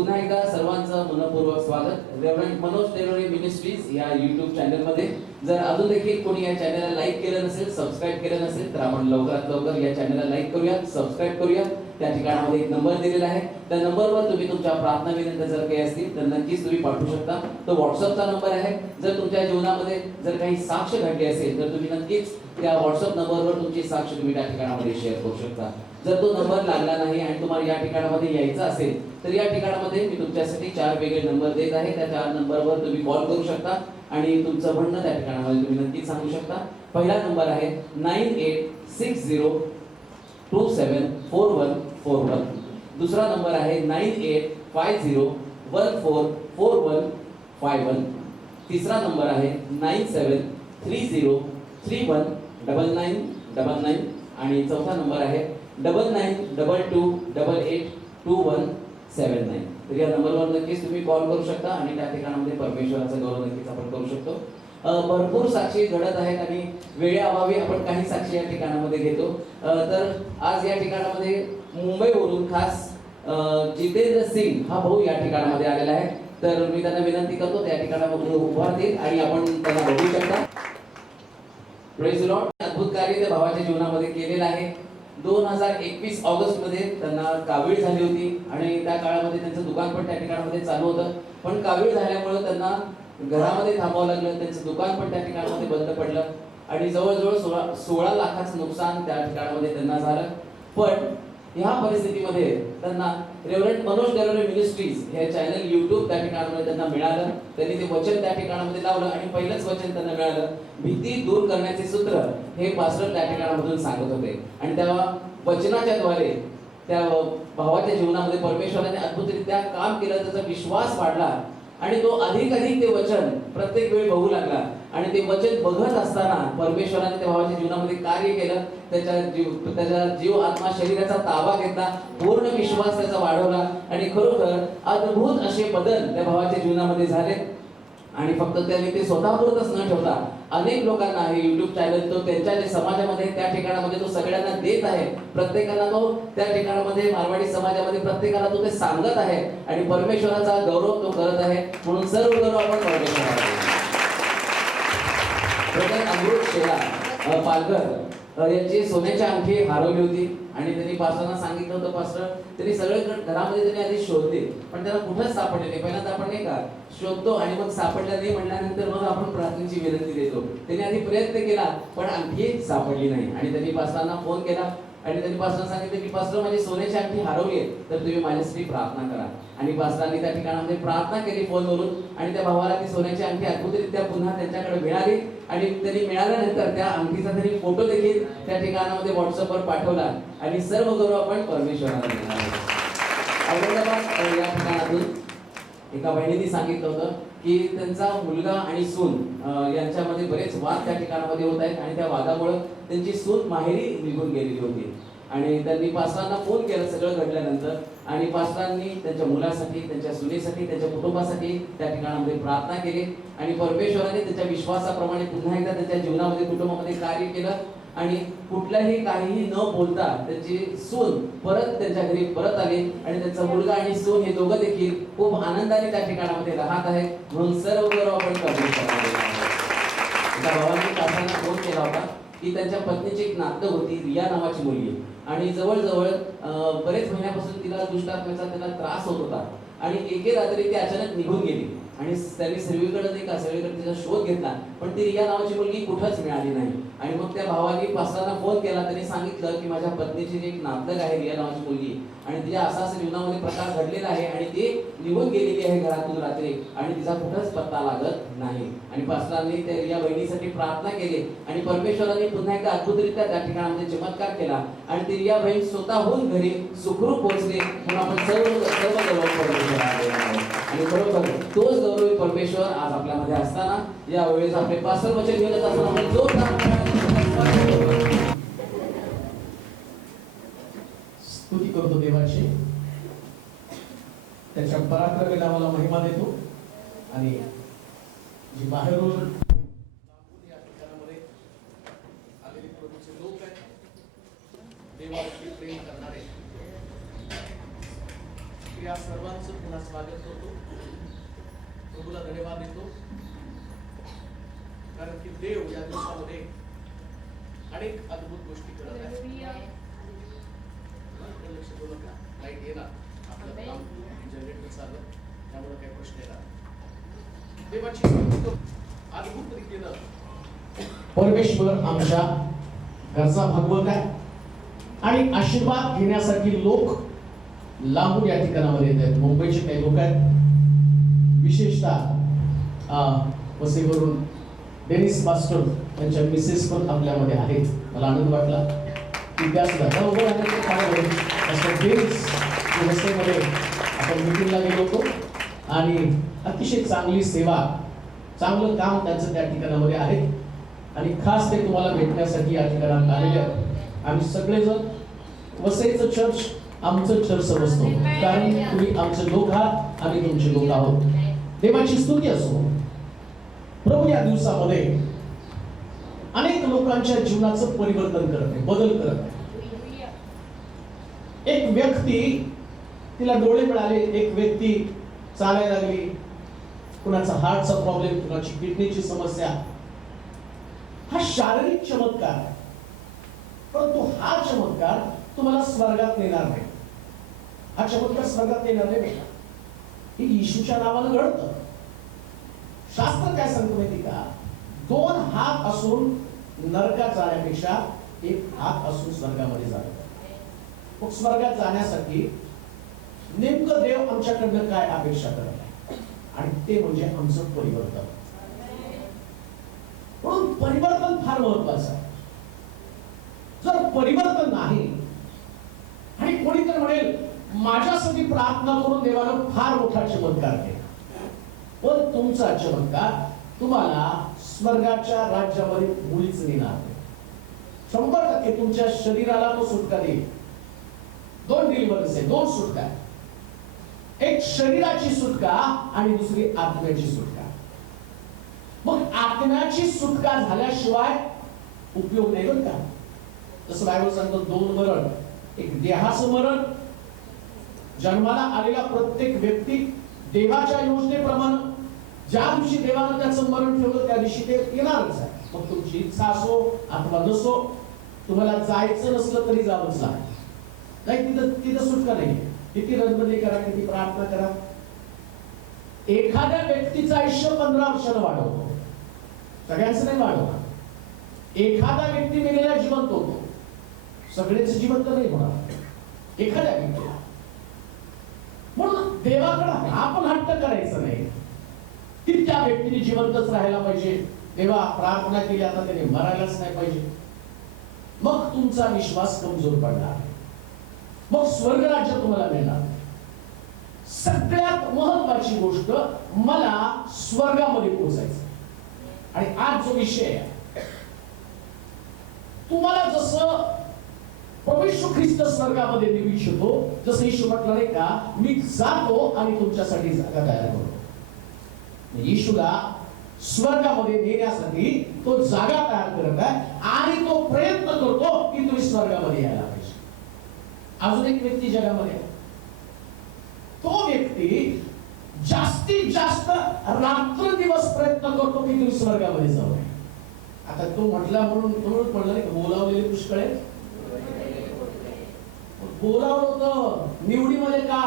पुन्हा एकदा सर्वांचं मनपूर्वक स्वागत रेव्हरंड मनोज तेलोरे मिनिस्ट्रीज या YouTube चॅनलमध्ये. जर अजून देखील कोणी या चॅनलला लाईक केलं नसेल, सबस्क्राईब केलं नसेल, तर आपण लवकरात लवकर या चॅनलला लाईक करूया, सबस्क्राईब करूया. त्या ठिकाणामध्ये एक नंबर दिलेला आहे, त्या नंबरवर तुम्ही तुमच्या प्रार्थना विनंत्या जर काही असतील तर नक्कीच तुम्ही पाठवू शकता. तो व्हॉट्सअपचा नंबर आहे. जर तुमच्या जीवनामध्ये जर काही साक्ष घडली असेल तर तुम्ही नक्कीच त्या व्हॉट्सअप नंबरवर तुमची साक्ष तुम्ही त्या ठिकाणामध्ये शेअर करू शकता. जर तो नंबर लागला नाही आणि तुम्हाला या ठिकाणामध्ये यायचं असेल तर या ठिकाणामध्ये मी तुमच्यासाठी 4 वेगळे नंबर देत आहे. त्या 4 नंबरवर तुम्ही कॉल करू शकता आणि तुमचं म्हणणं त्या ठिकाणामध्ये तुम्ही नक्कीच सांगू शकता. पहिला नंबर आहे 9860274141. दुसरा नंबर आहे 9850144151. तिसरा नंबर आहे 9730319999 आणि चौथा नंबर आहे 9922882179. तर या नंबरवर नक्कीच तुम्ही कॉल करू शकता आणि त्या ठिकाणामध्ये परमेश्वराचा गौरव नक्कीच आपण करू शकतो. भरपूर साक्षी घडत आहेत आणि वेळेअभावी आपण काही साक्षी या ठिकाणामध्ये घेतो. तर आज या ठिकाणामध्ये मुंबईवरून खास जितेंद्र सिंग हा भाऊ या ठिकाणामध्ये आलेला आहे. तर मी त्यांना विनंती करतो त्या ठिकाणामध्ये उभा राहतील आणि आपण त्यांना बघू शकता. Praise Lord. अद्भुत कार्य त्या भावाच्या जीवनामध्ये केलेलं आहे. 2021 ऑगस्ट मध्ये त्यांना कावीळ झाली होती आणि त्या काळामध्ये त्यांचं दुकान पण त्या ठिकाणामध्ये चालू होतं. पण कावीळ झाल्यामुळे त्यांना घरामध्ये थांबावं लागलं. त्यांचं दुकान पण त्या ठिकाणामध्ये बंद पडलं आणि जवळजवळ 16 लाखाचं नुकसान त्या ठिकाणामध्ये त्यांना झालं. पण ह्या परिस्थितीमध्ये त्यांना रेव्हरंड मनोज तेलोरे मिनिस्ट्रीज हे चॅनल YouTube त्या ठिकाणामध्ये त्यांना मिळालं. त्यांनी ते वचन त्या ठिकाणामध्ये लावलं आणि पहिलंच वचन त्यांना मिळालं, भीती दूर करण्याचे सूत्र हे पास्टर त्या ठिकाणामधून सांगत होते. आणि त्या वचनाच्या द्वारे त्या भावाच्या जीवनामध्ये परमेश्वराने अद्भुतरित्या काम केलं, त्याचा विश्वास वाढला आणि तो अधिक ते वचन प्रत्येक वेळी बघू लागला. आणि ते वचन बघत असताना परमेश्वराने त्या भावाच्या जीवनामध्ये कार्य केलं. त्याच्या जीव आत्मा शरीराचा ताबा घेतला, पूर्ण विश्वास त्याचा वाढवला आणि खरोखर अद्भुत असे बदल त्या भावाच्या जीवनामध्ये झाले. आणि फक्त त्यांनी ते स्वतःपुरतच न ठेवता अनेक लोकांना हे YouTube चॅनल तो त्यांच्या जे समाजामध्ये त्या ठिकाणामध्ये तो सगळ्यांना देत आहे. प्रत्येकाला तो त्या ठिकाणामध्ये मारवाडी समाजामध्ये प्रत्येकाला तो ते सांगत आहे आणि परमेश्वराचा गौरव तो करत आहे. म्हणून सर्व गौरव आपण परमेश्वराला देऊ. अमृत शेला पालघर यांची सोन्याची अंगठी हरवली होती आणि त्यांनी पास्टरांना सांगितलं होतं. पास्टर त्यांनी सगळे घरामध्ये त्यांनी आधी शोधले पण त्याला कुठंच सापडले नाही. पहिल्यांदा आपण नाही का शोधतो आणि मग सापडलं नाही म्हटल्यानंतर मग आपण प्रार्थनेची विनंती देतो. त्यांनी आधी प्रयत्न केला पण अंगठी सापडली नाही आणि त्यांनी पास्टरांना फोन केला आणि त्यांनी पास्टरांना सांगितलं की पास्टर माझी सोन्याची अंगठी हरवली आहे, तर तुम्ही माझ्यासाठी प्रार्थना करा. आणि पास्टरांनी त्या ठिकाणामध्ये प्रार्थना केली फोनवरून आणि त्या भावाला ती सोन्याची अंगठी अद्भुतरित्या पुन्हा त्यांच्याकडे मिळाली. आणि त्यांनी मिळाल्यानंतर त्या अंगठीचा त्यांनी फोटो देखील त्या ठिकाणामध्ये व्हॉट्सअपवर पाठवला आणि सर्व गौरव आपण परमेश्वराला देणार आहोत. औरंगाबाद या ठिकाणातून एका बहिणीने सांगितलं होतं की त्यांचा मुलगा आणि सून यांच्यामध्ये बरेच वाद त्या ठिकाणामध्ये होत आहेत आणि त्या वादामुळे त्यांची सून माहेरी निघून गेलेली होती. आणि त्यांनी पास्टरांना फोन केला सगळं घडल्यानंतर आणि पास्टरांनी त्यांच्या मुलासाठी, त्यांच्या सुनेसाठी, त्यांच्या कुटुंबासाठी त्या ठिकाणामध्ये प्रार्थना केली आणि परमेश्वराने त्यांच्या विश्वासाप्रमाणे पुन्हा एकदा त्यांच्या जीवनामध्ये कुटुंबामध्ये कार्य केलं आणि कुठल्याही काहीही न बोलता त्यांची सून परत त्यांच्या घरी परत आली आणि त्यांचा मुलगा आणि सून हे दोघं देखील खूप आनंदाने त्या ठिकाणामध्ये राहत आहेत. म्हणून सर्व गौरव आपण परमेश्वराला देणार आहोत. एका भावाने पास्टरांना फोन केला होता की त्यांच्या पत्नीची एक नातं होती, रिया नावाची मुलगी आणि जवळजवळ बरेच महिन्यापासून तिला दुष्टात्म्याचा त्याला त्रास होत होता आणि एके रात्री ती अचानक निघून गेली आणि त्यांनी सगळीकडे नाही का सगळीकडे तिचा शोध घेतला पण ती रिया नावाची मुलगी कुठंच मिळाली नाही. आणि मग त्या भावाने पास्टरांना फोन केला. त्यांनी सांगितलं की माझ्या पत्नीची जी एक नातलग आहे रिया नावाची मुलगी आणि तिच्या असा जीवनामध्ये प्रकार घडलेला आहे आणि ती निघून गेलेली आहे घरातून रात्री आणि तिचा कुठंच पत्ता लागत नाही. आणि पास्टरांनी त्या रिया बहिणीसाठी प्रार्थना केली आणि परमेश्वराने पुन्हा एकदा अद्भुतरित्या त्या ठिकाणामध्ये चमत्कार केला आणि ती रिया बहीण स्वतःहून घरी सुखरूप पोहोचली. म्हणून आपण सर्व गौरव आणि बरोबर तोच गौरव परमेश्वर आज आपल्यामध्ये असताना या वेळेस आपले पास्टर वचन घेऊन असताना आपण जोरदार स्तुती करतो देवाची, त्याच्या पराक्रमी नावाला महिमा देतो. आणि जी बाहेरून या ठिकाणामध्ये आलेले प्रभूचे लोक आहेत, देवावरती प्रेम करणारे या सर्वांचं पुन्हा स्वागत करतो. प्रभूला धन्यवाद देतो, कारण की देव या दिवसामध्ये अनेक अद्भुत गोष्टी करत आहे. लक्ष देऊ नका, लाईट येणार, आपलं काम जनरेटर चाललं, त्यामुळे काही प्रश्न येणार. देवाची अद्भुत रीतीनं परमेश्वर आमच्या गरजा भागवत आहे आणि आशीर्वाद घेण्यासाठी लोक लांबून या ठिकाणामध्ये येत आहेत. मुंबईचे काही लोक आहेत, विशेषतः वसईवरून डेनिस पास्टर त्यांच्या मिसेस पण आपल्यामध्ये आहेत. मला आनंद वाटला की त्या सुद्धा वसईमध्ये आपण मीटिंगला गेलो होतो आणि अतिशय चांगली सेवा, चांगलं काम त्यांचं त्या ठिकाणामध्ये आहे आणि खास ते तुम्हाला भेटण्यासाठी या ठिकाणात आलेले आहेत. आम्ही सगळेजण वसईचं चर्च आमचं चर्च समजतो, कारण तुम्ही आमचे लोक आहात, आम्ही तुमचे लोक आहोत. देवाची स्तुती असो. प्रभू या दिवसामध्ये अनेक लोकांच्या जीवनाचं परिवर्तन करत आहे, बदल करत आहे. एक व्यक्ती, तिला डोळे मिळाले, एक व्यक्ती चालायला लागली, कुणाचा हार्टचा प्रॉब्लेम, कुणाची किडनीची समस्या. हा शारीरिक चमत्कार आहे, परंतु हा चमत्कार तुम्हाला स्वर्गात नेणार नाही. हा चमत्कार स्वर्गात नेणार नाही. हे येशूच्या नावानं घडतं. शास्त्र काय सांगतो माहिती का? 2 हात असून नरकात जाण्यापेक्षा 1 हात असून स्वर्गामध्ये जाणं. मग स्वर्गात जाण्यासाठी नेमकं देव आमच्याकडनं काय अपेक्षा करत आहे, आणि ते म्हणजे आमचं परिवर्तन. म्हणून परिवर्तन फार महत्वाचं आहे. जर परिवर्तन नाही, आणि कोणीतरी म्हणेल माझ्यासाठी प्रार्थना करून देवानं फार मोठा चमत्कार केला, पण तुमचा चमत्कार तुम्हाला स्वर्गाच्या राज्यामध्ये मुळीच नेणार नाही. 100% तुमच्या शरीराला तो सुटका देईल. 2 डिलिव्हरीज आहे, 2 सुटका. एक शरीराची सुटका आणि दुसरी आत्म्याची सुटका. मग आत्म्याची सुटका झाल्याशिवाय उपयोग नाही बरं का. जसं बायबल सांगतो 2 मरण, एक देहाचं मरण, जन्माला आलेला प्रत्येक व्यक्ती देवाच्या योजनेप्रमाणे ज्या दिवशी देवानं त्याचं मरण ठेवलं त्या दिवशी ते येणारच आहे. मग तुमची इच्छा असो अथवा नसो, तुम्हाला जायचं नसलं तरी जावंच लागेल. नाही, तिथं सुटका नाही. किती रंगबंदी करा, किती प्रार्थना करा. एखाद्या व्यक्तीचं आयुष्य 15 वर्षानं वाढवतो, सगळ्यांचं नाही वाढवणार. एखादा व्यक्ती मेलेला जिवंत होतो, सगळेच जिवंत नाही होणार, एखाद्या व्यक्तीला. म्हणून देवाकडे आपण हट्ट करायचं नाही की त्या व्यक्तीने जिवंतच राहायला पाहिजे. देवा प्रार्थना केली, आता त्याने मरायलाच नाही पाहिजे. मग तुमचा विश्वास कमजोर पडणार, मग स्वर्गराज्य तुम्हाला मिळणार. सगळ्यात महत्वाची गोष्ट, मला स्वर्गामध्ये पोहोचायचं. आणि आज जो विषय आहे, तुम्हाला जसं प्रभू येशू ख्रिस्त स्वर्गामध्ये नेऊ इच्छितो, जसं येशू म्हटलं नाही का, मी जातो आणि तुमच्यासाठी जागा तयार करतो. येशूला स्वर्गामध्ये नेण्यासाठी तो जागा तयार करत आहे आणि तो प्रयत्न करतो की तुम्ही स्वर्गामध्ये यायला पाहिजे. अजून एक व्यक्ती जगामध्ये, तो व्यक्ती जास्तीत जास्त रात्र दिवस प्रयत्न करतो की तुम्ही स्वर्गामध्ये जाऊ नये. आता तो म्हटला म्हणून म्हणलं नाही, बोलावलेले पुष्कळ आहेत. बोलावलं होतं निवडीमध्ये का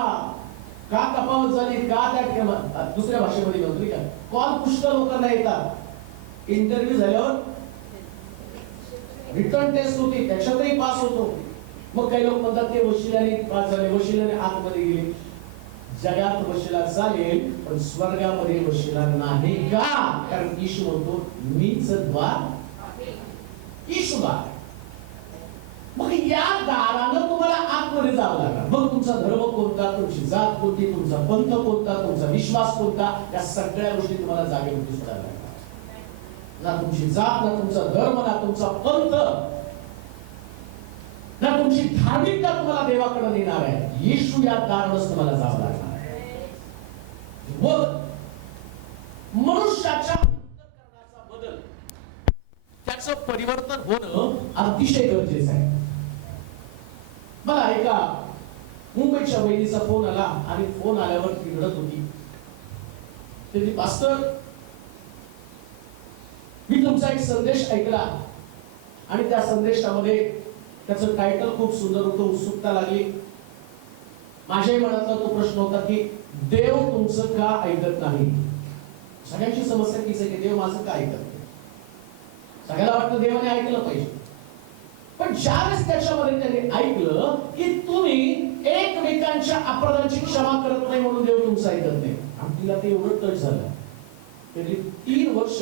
तफावत झाली, का त्या दुसऱ्या भाषेमध्ये म्हणतो का, कॉल पुष्कळ लोकांना येतात. इंटरव्ह्यू झाल्यावर रिटर्न टेस्ट होती, त्याच्यातही पास होतो. मग काही लोक म्हणतात ते वशिलाने पास झाले, वशिलाने आतमध्ये गेले. जगात वशिला चालेल, पण स्वर्गामध्ये वशिला नाही का? कारण येशू म्हणतो मीच द्वार, येशू द्वार. मग या दारानं तुम्हाला आतमध्ये जावं लागणार. मग तुमचा धर्म कोणता, तुमची जात कोणती, तुमचा पंथ कोणता, तुमचा विश्वास कोणता, या सगळ्या गोष्टी तुम्हाला जागेवरती सुधारायला लागणार. ना तुमची जात, ना तुमचा धर्म, ना तुमचा पंथ, ना तुमची धार्मिकता तुम्हाला देवाकडे नेणार आहे. येशू या दारानंच तुम्हाला जावं लागणार आहे. मग मनुष्याच्या अंतःकरणाचा बदल, त्याचं परिवर्तन होणं अतिशय गरजेचं आहे. बघा, एका मुंबईच्या वहिनीचा फोन आला आणि फोन आल्यावर ती रडत होती. त्यांनी पास्टर, मी तुमचा एक संदेश ऐकला आणि त्या संदेशामध्ये त्याचं टायटल खूप सुंदर होतं, उत्सुकता लागली. माझ्याही मनातला तो प्रश्न होता की देव तुमचं का ऐकत नाही. सगळ्यांची समस्या तीच आहे की देव माझं का ऐकत नाही. सगळ्याला वाटतं देवाने ऐकलं पाहिजे, पण ज्यावेळेस त्याच्यामध्ये त्याने ऐकलं की तुम्ही एकमेकांच्या अपराधांची क्षमा करत नाही म्हणून देव तुमचं ऐकत नाही, आणि तिला ते एवढं टच झालं. गेली 3 वर्ष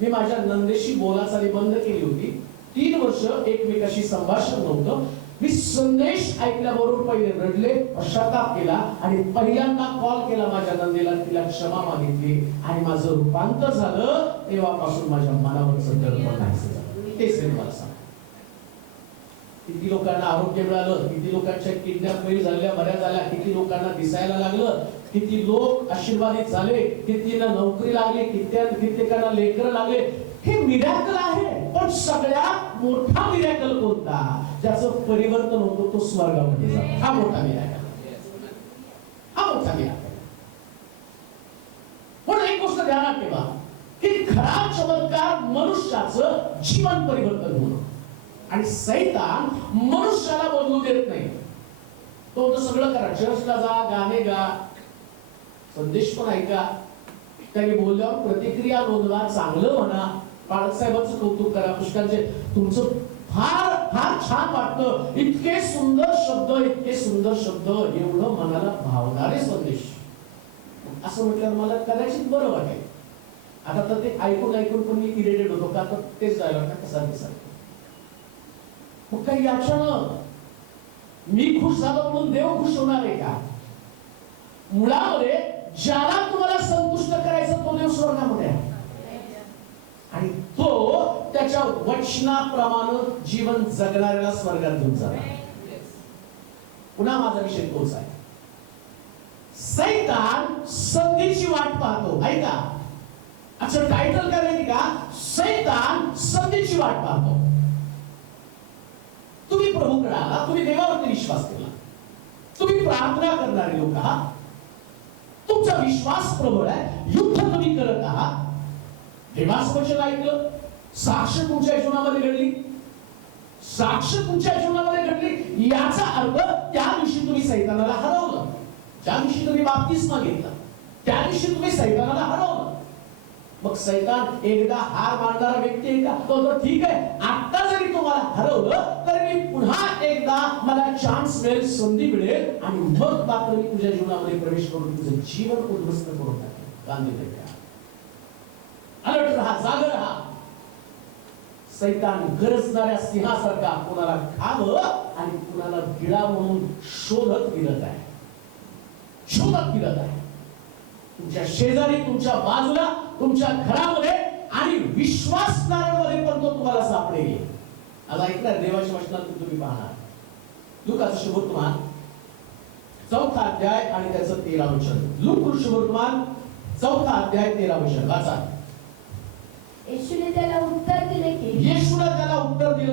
मी माझ्या नंदेशी बोलाचाली बंद केली होती. 3 वर्ष एकमेकाशी संभाषण नव्हतं. मी संदेश ऐकल्याबरोबर पहिले रडले, पश्चाताप केला आणि पहिल्यांदा कॉल केला माझ्या नंदेला, तिला क्षमा मागितली आणि माझं रूपांतर झालं. तेव्हापासून माझ्या मनावरचं दडपण नाहीसं झालं. तेच मला सांग, किती लोकांना आरोग्य मिळालं, किती लोकांच्या किडन्या फेल झाल्या, बऱ्या झाल्या, किती लोकांना दिसायला लागलं, किती लोक आशीर्वादित झाले, कितींना नोकरी लागली, कित्येकांना लेकरं लागले. हे मिरॅकल आहे. पण सगळ्यात मोठा मिरॅकल कोणता? ज्याचं परिवर्तन होतं तो स्वर्गामध्ये जातो. हा मोठा मिरॅकल, हा मोठा मिरॅकल. पण एक गोष्ट ध्यानात ठेवा की खरा चमत्कार मनुष्याचं जीवन परिवर्तन होणं, आणि सैतान मनुष्याला बदलू देत नाही. तो सगळं करा, चर्चला जा, गाणे गा, संदेश पण ऐका, त्यांनी बोलल्यावर प्रतिक्रिया नोंदवा, चांगलं म्हणा, बाळासाहेबांचं कौतुक करा, पुष्कळचे तुमचं फार फार छान वाटतं, इतके सुंदर शब्द, इतके सुंदर शब्द, एवढं मनाला भावणारे संदेश, असं म्हटल्यावर मला कदाचित बरं वाटेल. आता तर ते ऐकून ऐकून पण मी इरिटेट होतो, का तर तेच डायलॉग ना कसा दिसत. मग काही अचानक मी खुश झालो म्हणून देव खुश होणार आहे का? मुळामध्ये ज्याला तुम्हाला संतुष्ट करायचं तो देव स्वर्गामध्ये आहे, आणि तो त्याच्या वचनाप्रमाणे जीवन जगणाऱ्याला स्वर्गात घेऊन जाणार. पुन्हा माझा विषय तोच आहे. सैतान संधीची वाट पाहतो. ऐका, अच्छा टायटल काय माहिती का? सैतान संधीची वाट पाहतो. तुम्ही प्रभूकडे आला, तुम्ही देवावरती विश्वास केला, तुम्ही प्रार्थना करणारे लोक आहात, तुमचा विश्वास प्रबळ आहे, युद्ध तुम्ही करत आहात, देवाचं वचन ऐकलं, साक्ष तुमच्या जीवनामध्ये घडली, साक्ष तुमच्या जीवनामध्ये घडली, याचा अर्थ त्या दिवशी तुम्ही सैतानाला हरवलं. ज्या दिवशी तुम्ही बाप्तिस्मा घेतला त्या दिवशी तुम्ही सैतानाला हरवलं. मग सैतान एकदा हार मानणारा व्यक्ती आहे का? तो ठीक आहे, आता जरी तुम्हाला हरवलं तर मी पुन्हा एकदा मला चान्स मिळेल, संधी मिळेल, आणि मग मात्र मी तुझ्या जीवनामध्ये प्रवेश करून तुझं जीवन उद्ध्वस्त करून टाकेल. गांधी अलर्ट राहा, जाग राहा. सैतान गरजणाऱ्या सिंहासारखा कुणाला खावं आणि कुणाला गिळा म्हणून शोधत फिरत आहे, शोधत फिरत आहे. तुमच्या शेजारी, तुमच्या बाजूला, तुमच्या घरामध्ये आणि विश्वासणाऱ्यांमध्ये पण तो तुम्हाला सापडेल. आता ऐकणार देवाच्या वचनातून तुम्ही पाहणार लूकाचं शुभवर्तमान 4था अध्याय आणि त्याचं 13 वचन. लूक शुभवर्तमान 4था अध्याय 13 वचन वाचा. येशूने त्याला उत्तर दिले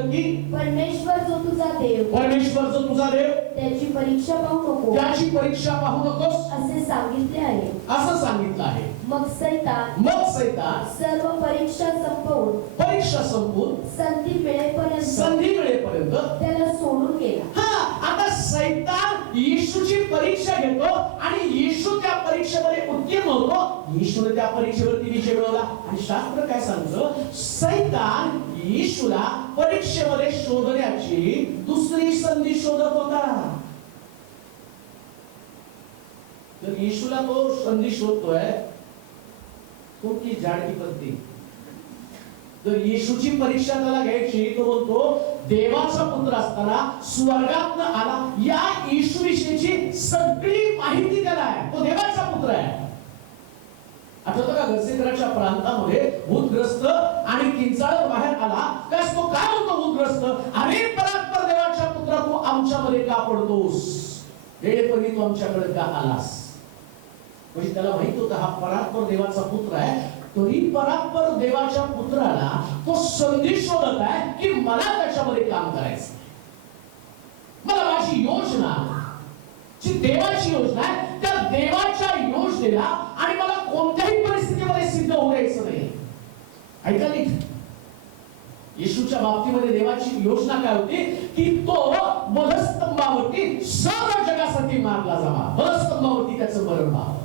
की परमेश्वर जो तुझा देव, परमेश्वर जो तुझा देव, त्याची परीक्षा पाहू नको, त्याची परीक्षा पाहू नकोस असे सांगितले आहे. असं सांगितलं आहे. मग सैतान सर्व परीक्षा संपवून संधी मिळेपर्यंत त्याला सोडून गेला. हा, आता सैतान येशूची परीक्षा घेतो आणि येशू त्या परीक्षेमध्ये उत्तीर्ण होतो. येशूने त्या परीक्षेवरती विजय मिळवला, आणि शास्त्र काय सांगतं? सैतान येशूला परीक्षेमध्ये शोधण्याची दुसरी संधी शोधत होता. जर येशूला तो संधी शोधतोय, कोणती जाडकी पद्धती. जर येशूची परीक्षा त्याला घ्यायची, तो बोलतो देवाचा पुत्र असताना स्वर्गातनं आला, या येशू विषयीची सगळी माहिती त्याला आहे, तो देवाचा पुत्र आहे. आठवतं का गरसेकराच्या प्रांतामध्ये भूतग्रस्त आणि किंचाळत बाहेर आला, कस तो काय होतो भूतग्रस्त? अरे परात्पर देवाच्या पुत्रा, तू आमच्यामध्ये का पडतोस? वेळेपरी तू आमच्याकडे का आलास? म्हणजे त्याला माहित होतं हा परात्पर देवाचा पुत्र आहे. तरी परात्पर देवाच्या पुत्राला तो संधी शोधत आहे की मला त्याच्यामध्ये काम करायचं, मला माझी योजना, जी देवाची योजना आहे त्या देवाच्या योजनेला आणि मला कोणत्याही परिस्थितीमध्ये सिद्ध होऊ द्यायचं नाही. ऐका नीट, येशूच्या बाबतीमध्ये देवाची योजना काय होती की तो वधस्तंभावरती सर्व जगासाठी मारला जावा, वधस्तंभावरती त्याचं मरण व्हावं.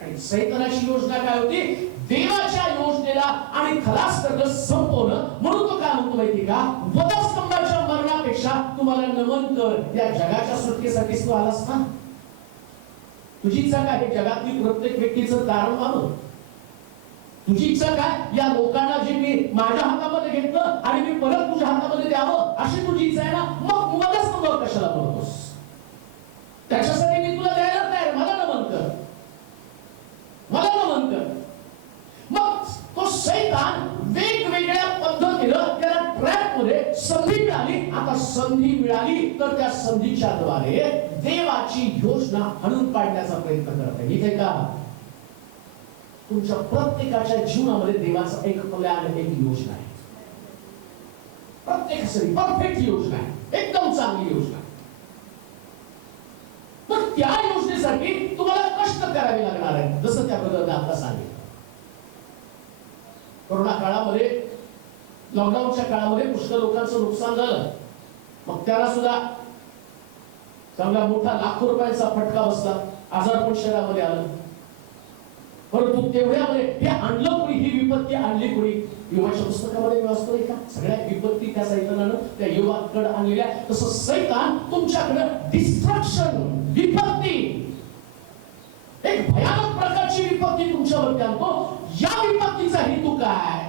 आणि सैतानाची योजना काय होती, देवाच्या योजनेला आणि खलास करणं संपवणं. म्हणून तो काय म्हणतो माहिती का, वधस्तंभाच्या मरणापेक्षा तुम्हाला नमन कर, या जगाच्या सुटकेसाठी तू आलास ना. तुझी इच्छा काय, हे जगातली प्रत्येक व्यक्तीचं कारण व्हावं. तुझी इच्छा काय, या लोकांना जे मी माझ्या हातामध्ये घेतलं आणि मी परत तुझ्या हातामध्ये द्यावं, अशी तुझी इच्छा आहे ना. मग वधस्तंभावर कशाला बोलतोस? त्याच्यासाठी मी तुला द्यायला तयार, मला नमन कर, मला नमन कर. मग तो सैतान वेगवेगळ्या पद्धतीनं त्याला ट्रॅप मध्ये संधी मिळाली. आता संधी मिळाली तर त्या संधीच्या द्वारे देवाची योजना हाणून पाडण्याचा प्रयत्न करत आहे. इथे का तुमच्या प्रत्येकाच्या जीवनामध्ये देवाचा एक प्लॅन, एक योजना आहे. प्रत्येकासाठी परफेक्ट योजना आहे, एकदम चांगली योजना. पण त्या योजनेसाठी तुम्हाला कष्ट करावे लागणार आहे, जसं त्या ब्रदरने आता सांगितलं. कोरोना काळामध्ये, लॉकडाऊनच्या काळामध्ये पुष्कळ लोकांचं नुकसान झालं. मग त्याला सुद्धा चांगला मोठा लाखो रुपयांचा फटका बसला, आजारपण शहरामध्ये आलं. परंतु तेवढ्यामध्ये हे आणलं कोणी, ही विपत्ती आणली कोणी? योबाच्या पुस्तकामध्ये मी वाचतोय का सगळ्या विपत्ती त्या सैतानानं त्या योबाकडे आणलेल्या. तसं सैतान तुमच्याकडे डिस्ट्रक्शन, विपत्ती, एक भयानक प्रकारची विपत्ती तुमच्यावरती आणतो. या विपत्तीचा हेतू काय,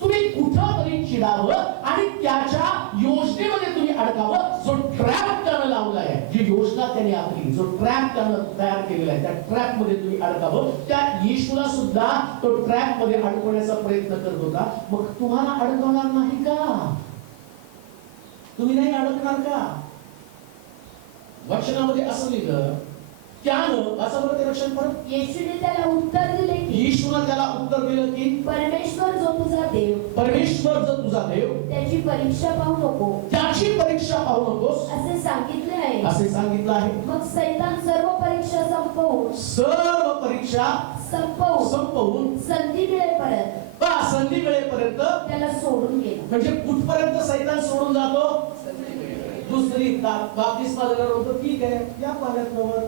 तुम्ही कुठं तरी चिडावं आणि त्याच्या योजनेमध्ये तुम्ही अडकावं. जो ट्रॅप त्यानं लावलाय, जी योजना त्याने आखली, जो ट्रॅप त्यानं तयार केलेला आहे, त्या ट्रॅप मध्ये तुम्ही अडकावं. त्या येशूला सुद्धा तो ट्रॅप मध्ये अडकवण्याचा प्रयत्न करत होता. मग तुम्हाला अडकवणार नाही का? तुम्ही नाही अडकणार का? वचनामध्ये असं लिहिलं, त्यानं वाचा बरं ते वचन परत. येशूने त्याला उत्तर दिले की, येशूने त्याला उत्तर दिलं की, परमेश्वर जो तुझा देव, परमेश्वर जो तुझा देव, त्याची परीक्षा पाहू नको, त्याची परीक्षा पाहू नकोस, असे सांगितले आहे. असे सांगितलं आहे. मग सैतान सर्व परीक्षा संपवून संपवून संधी मिळेपर्यंत, संधी मिळेपर्यंत त्याला सोडून गेला. म्हणजे कुठपर्यंत सैतान सोडून जातो? दुसरी बाप्तिस्मा दिल्यावर होतो, ठीक आहे या पाण्यात नवर,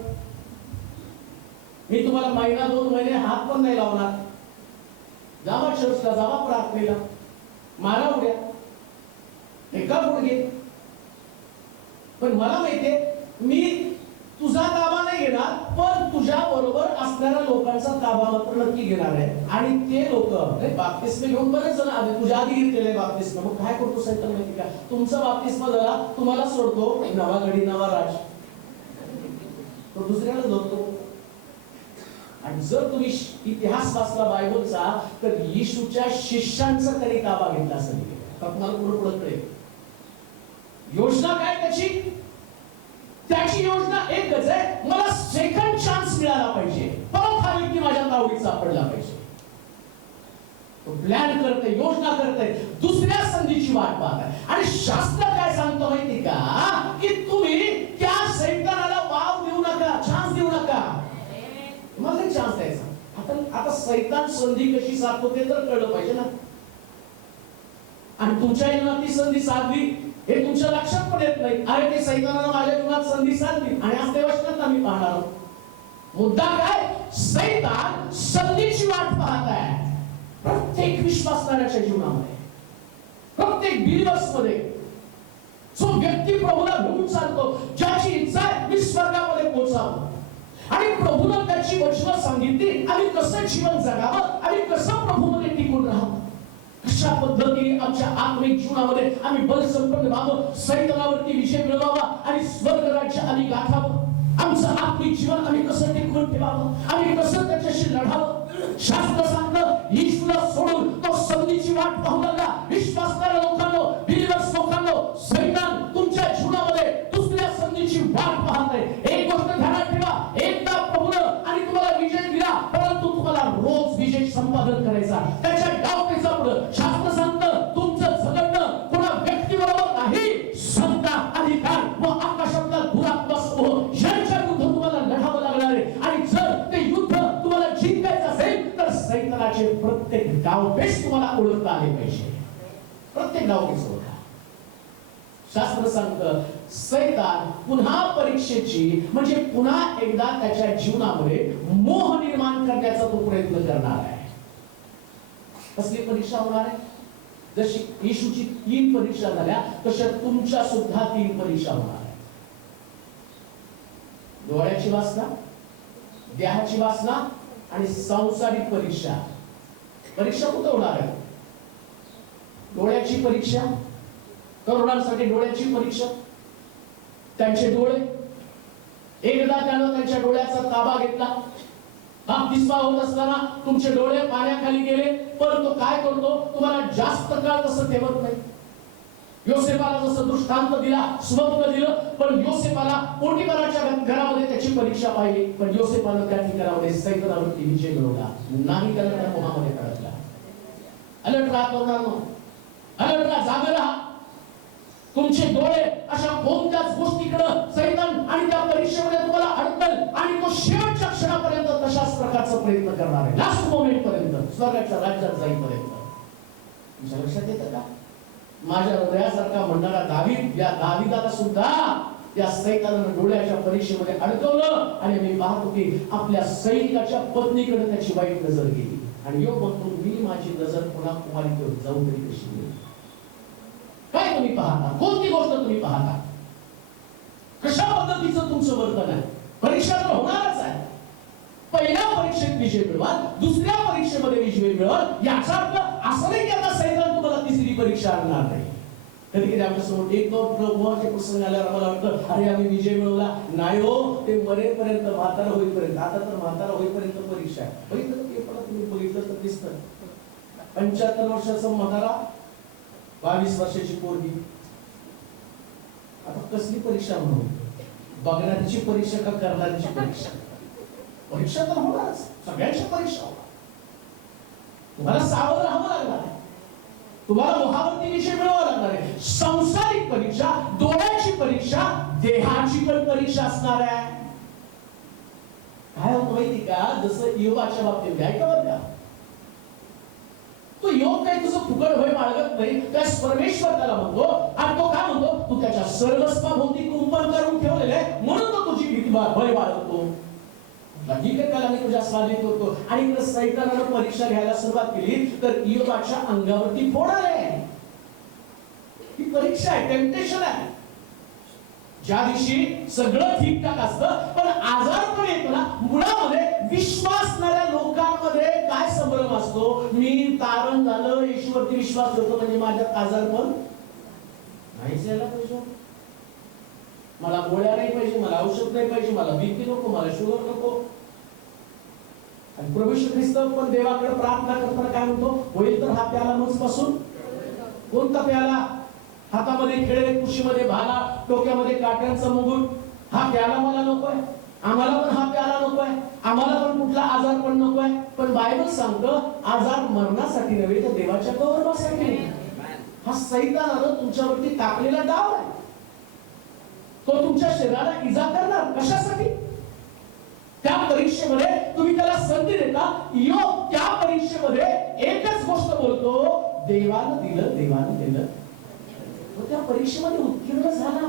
मी तुम्हाला महिना 2 महिने हात पण नाही लावणार, जावा चर्चला, जावा प्रार्थनेला, मारा उड्या, एका गुडघे. पण मला माहितीये मी तुझा ताबा नाही घेणार, पण तुझ्या बरोबर असणाऱ्या लोकांचा ताबा मात्र नक्की घेणार आहे. आणि ते लोक बाप्तिस्मे घेऊन बरेच जण आले, तुझ्या आधी घेतलेले बाप्तिस्मा. मग काय करतो सैतान माहिती का, तुमचा बाप्तिस्मा झाला, तुम्हाला सोडतो, नवा गडी नवा राज, तो दुसऱ्याला धरतो. आणि जर तुम्ही इतिहास वाचला बायबलचा, तर येशूच्या शिष्यांचा त्यांनी ताबा घेतला असं लिहिलं. तुम्हाला पुढे कळेल योजना काय त्याची. त्याची योजना एकच आहे, मला सेकंड चान्स मिळाला पाहिजे, परत हा व्यक्ती माझ्या तावडीत सापडला पाहिजे. तो प्लॅन करते, योजना करते, दुसऱ्या संधीची वाट पाहत आहे. आणि शास्त्र काय सांगतो माहिती का, की तुम्ही त्या सैतानाला वाव देऊ नका, चान्स देऊ नका. मला एक चान्स द्यायचा. आता सैतान संधी कशी साधतो ते तर कळलं पाहिजे ना. आणि तुमच्या जीवनात ती संधी साधली हे तुमच्या लक्षात पण येत नाही. अरे ते सैतानानं माझ्या जीवनात संधी साधली आणि आज ते वचनात आम्ही पाहणार आहोत. मुद्दा काय, सैतान संधीची वाट पाहत आहे प्रत्येक विश्वासणाऱ्याच्या जीवनामध्ये, प्रत्येक बिलीव्हर्स मध्ये. जो व्यक्ती प्रभूला घेऊन चालतो, ज्याची इच्छा आहे मी स्वर्गामध्ये पोहोचावं, आणि प्रभूनं त्याची वचनं सांगितली आणि कसं जीवन जगावं आणि कसं प्रभूमध्ये टिकून राहावं, कशा पद्धतीने आमच्या आत्मिक जीवनामध्ये आम्ही बलसंपन्न व्हावं, सैतानावरती विजय मिळवावा आणि स्वर्ग राज्य आम्ही गाठावं. आमचं आत्मिक जीवन आम्ही कसं टिकवून ठेवावं, आम्ही कसं त्याच्याशी लढावं. शास्त्र सांगतं, येशूला सोडून तो संधीची वाट पाहू लागला. विश्वासणाऱ्या लोकांनो, बिलीव्हर्स लोकांनो, सैतान तुमच्या जीवनामध्ये दुसऱ्या संधीची वाट पाहत आहे. एक गोष्ट ध्यानात ठेवा, एकदा प्रभूनं आणि तुम्हाला विजय दिला, परंतु तुम्हाला रोज विजय संपादन करायचा. त्याच्या डावपेचा पुढं शास्त्र सांगतं, तुमचं झगडणं कोणा व्यक्तीबरोबर नाही, सत्ता, अधिकार व आकाशातला दुरात्मा समूह तुम्हाला ओळखता आले पाहिजे. प्रत्येक डावपेच ओळखा. शास्त्र सांगतं सैतान पुन्हा परीक्षेची म्हणजे पुन्हा एकदा त्याच्या जीवनामध्ये मोह निर्माण करण्याचा तो प्रयत्न करणार आहे. कसली परीक्षा होणार आहे? जशी येशूची 3 परीक्षा झाल्या तशा तुमच्या सुद्धा 3 परीक्षा होणार आहे. डोळ्याची वासना, देहाची वासना आणि सांसारिक परीक्षा. परीक्षा कुठं होणार आहे? डोळ्याची परीक्षा, तरुणांसाठी डोळ्याची परीक्षा. त्यांचे डोळे, एकदा त्यानं त्यांच्या डोळ्याचा ताबा घेतला. बाप्तिस्मा होत असताना तुमचे डोळे पाण्याखाली गेले, पण तो काय करतो? तुम्हाला जास्त काळ तसं ठेवत नाही. योसेफाला जसं दृष्टांत दिला, स्वप्न दिलं, पण योसेफाला पोटिफाराच्या घरामध्ये त्याची परीक्षा पाहिली, पण योसेफानं त्या ठिकाणामध्ये सैतानावरती विजय मिळवला नाही. त्याला त्या मोहामध्ये अडकला. अलर्ट राहा तरुणांनो, अलर्ट राहा, जागे राहा. तुमचे डोळे अशा कोणत्याच गोष्टीकडे सैतान आणि त्या परीक्षेमध्ये तुम्हाला अडकल आणि तो शेवटच्या क्षणापर्यंत तशाच प्रकारचा प्रयत्न करणार आहे. लास्ट मोमेंट पर्यंत, स्वर्गाच्या राज्यात जाईपर्यंत. तुमच्या लक्षात येतं का? माझ्या हृदयासारखा म्हणणारा दावीद, या दावीदाला सुद्धा या सैतानानं डोळ्याच्या परीक्षेमध्ये अडकवलं आणि मी पाहतो की आपल्या सैनिकाच्या पत्नीकडे त्याची वाईट नजर गेली आणि योग म्हणतो मी माझी नजर पुन्हा कुमारीकडे जाऊ तरी कशी गेली. काय तुम्ही पाहता? कोणती गोष्ट तुम्ही पाहता? कशा पद्धतीचं तुमचं वर्तन आहे? परीक्षा तर होणारच आहे. पहिल्या परीक्षेत विजय मिळवा, दुसऱ्या परीक्षेमध्ये विजय मिळवा, याचा अर्थ असं नाही की आता सैतान तुम्हाला तिसरी परीक्षा आणणार नाही. कधी कधी आमच्या समोर एक दोन प्रभूचे प्रसंग आल्यावर आम्हाला वाटतं अरे आम्ही विजय मिळवला. नाही हो, ते मरेपर्यंत, म्हातारा होईपर्यंत. आता तर म्हातारा होईपर्यंत परीक्षा आहे. बघितलं पेपरात तुम्ही बघितलं तर दिसतं 75 वर्षाचा म्हातारा, 22 वर्षाची पोरगी. आता कसली परीक्षा म्हणून? बघणाऱ्याची परीक्षा का करणाऱ्याची परीक्षा? परीक्षा तर होणारच, सगळ्यांची परीक्षा होणार. तुम्हाला सावध राहावं लागणार आहे, तुम्हाला मोहावरती विजय मिळवावा लागणार आहे. सांसारिक परीक्षा, डोळ्याची परीक्षा, देहाची पण परीक्षा असणार आहे. काय होतं माहिती का? जसं योगाच्या बाबतीत ऐका बरं का, तो योग काही तुझं फुकट होय बाळगत नाही. त्या परमेश्वर त्याला म्हणतो आणि तो काय म्हणतो? तू त्याच्या सर्वस्वाभोवती कुंपण करून ठेवलेले आहे म्हणून तो तुझी भीती भय बाळगतो. ठीक आहे, त्याला मी तुझ्या स्वाधीन करतो. आणि सैतानानं परीक्षा घ्यायला सुरुवात केली तर योगाच्या अंगावरती फोड आले. ही परीक्षा आहे, टेम्पटेशन आहे. ज्या दिवशी सगळं ठीकठाक असतं पण आजार पण येतो ना, मुळामध्ये विश्वासणाऱ्या लोकांमध्ये काय संभ्रम असतो? मी तारण झालं, येशूवरती विश्वास ठेवतो म्हणजे माझ्यात आजार पण नाहीच यायला पाहिजे. मला गोळ्या नाही पाहिजे, मला औषध नाही पाहिजे, मला बीपी नको, मला शुगर नको. आणि प्रभू येशू ख्रिस्त पण देवाकडे प्रार्थना करताना काय म्हणतो? होईल तर हा प्याला मजपासून. कोणता प्याला? हातामध्ये खेळे, कुशीमध्ये भाला, डोक्यामध्ये काट्यांचा मुकुट. हा प्याला मला नकोय. आम्हाला पण हा प्याला नकोय. आम्हाला पण कुठला आजार पण नकोय. पण बायबल सांगतं आजार मरणासाठी नव्हे तर देवाच्या गौरवासाठी. हा सैतानानं तुमच्यावरती टाकलेला डाव आहे. तो तुमच्या शरीराला इजा करणार. कशासाठी? त्या परीक्षेमध्ये तुम्ही त्याला संधी देता. योग त्या परीक्षेमध्ये एकच गोष्ट बोलतो, देवानं दिलं, देवानं दिलं. तो त्या परीक्षेमध्ये उत्तीर्ण झाला.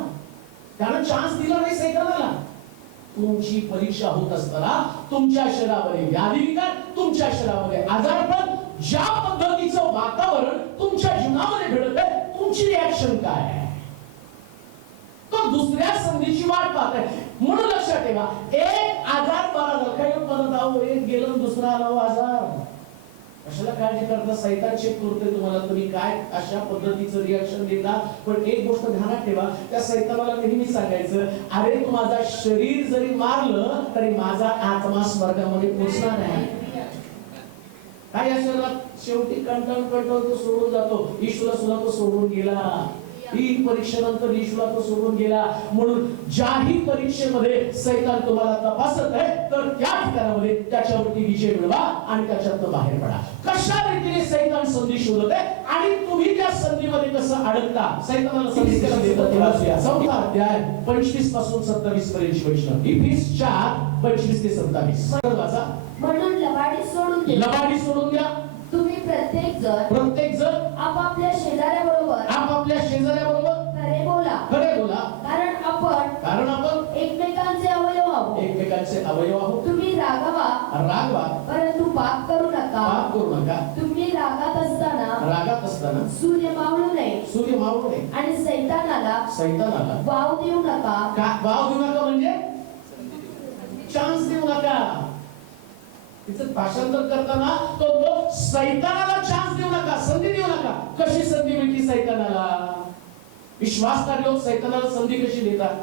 त्यानं चान्स दिला नाही सैतानाला. तुमची परीक्षा होत असताना तुमच्या शरीरामध्ये व्याधी विकार, तुमच्या शरीरामध्ये आजारपण, ज्या पद्धतीचं वातावरण तुमच्या जीवनामध्ये घडत आहे, तुमची रिॲक्शन काय आहे? तो दुसऱ्या संधीची वाट पाहत आहे. म्हणून लक्षात ठेवा, एक आजार बरा झाला, काही परत आहो, एक गेलं दुसरा आला आजार. कशाला काळजी करता? सैतान चेक करतोय तुम्हाला, तुम्ही काय अशा पद्धतीचं रिॲक्शन देता. पण एक गोष्ट ध्यानात ठेवा, त्या सैतानाला नेहमी सांगायचं, अरे तू माझा शरीर जरी मारलं तरी माझा आत्मा स्वर्गामध्ये पोहोचणार आहे. काय या शरीरात शेवटी कंटाळून तो सोडून जातो. ईश्वरा सुद्धा तो सोडून गेला. ही परीक्षेनंतर ईश्वरा तो सोडून गेला. म्हणून ज्याही परीक्षेमध्ये सैतान तुम्हाला तपासत आहे तर त्या ठिकाणामध्ये त्याच्यावरती विजय मिळवा आणि त्याच्यातून बाहेर पडा. कशा रीतीने सैतान संधी शोधत आहे आणि तुम्ही त्या संधीमध्ये कसं अडकता? सैतानाला संधी कशी देतात? चौथा अध्याय 25 पासून 27 पर्यंत वचन. इफिस 4:25 ते 27. म्हणून लबाडी सोडून द्या. लबाडी सोडून द्या. तुम्ही प्रत्येक जण आपापल्या शेजाऱ्याबरोबर खरे बोला, कारण आपण एकमेकांचे अवयव आहोत. तुम्ही रागावा, परंतु पाप करू नका. तुम्ही रागात असताना सूर्य मावळू नये आणि सैतानाला वाव देऊ नका. वाव देऊ नका म्हणजे चान्स देऊ नका. तिचं भाषांतर करताना तो सैतानाला चान्स देऊ नका, संधी देऊ नका. कशी संधी मिळते सैतानाला? विश्वासणारे लोक सैतानाला संधी कशी देतात?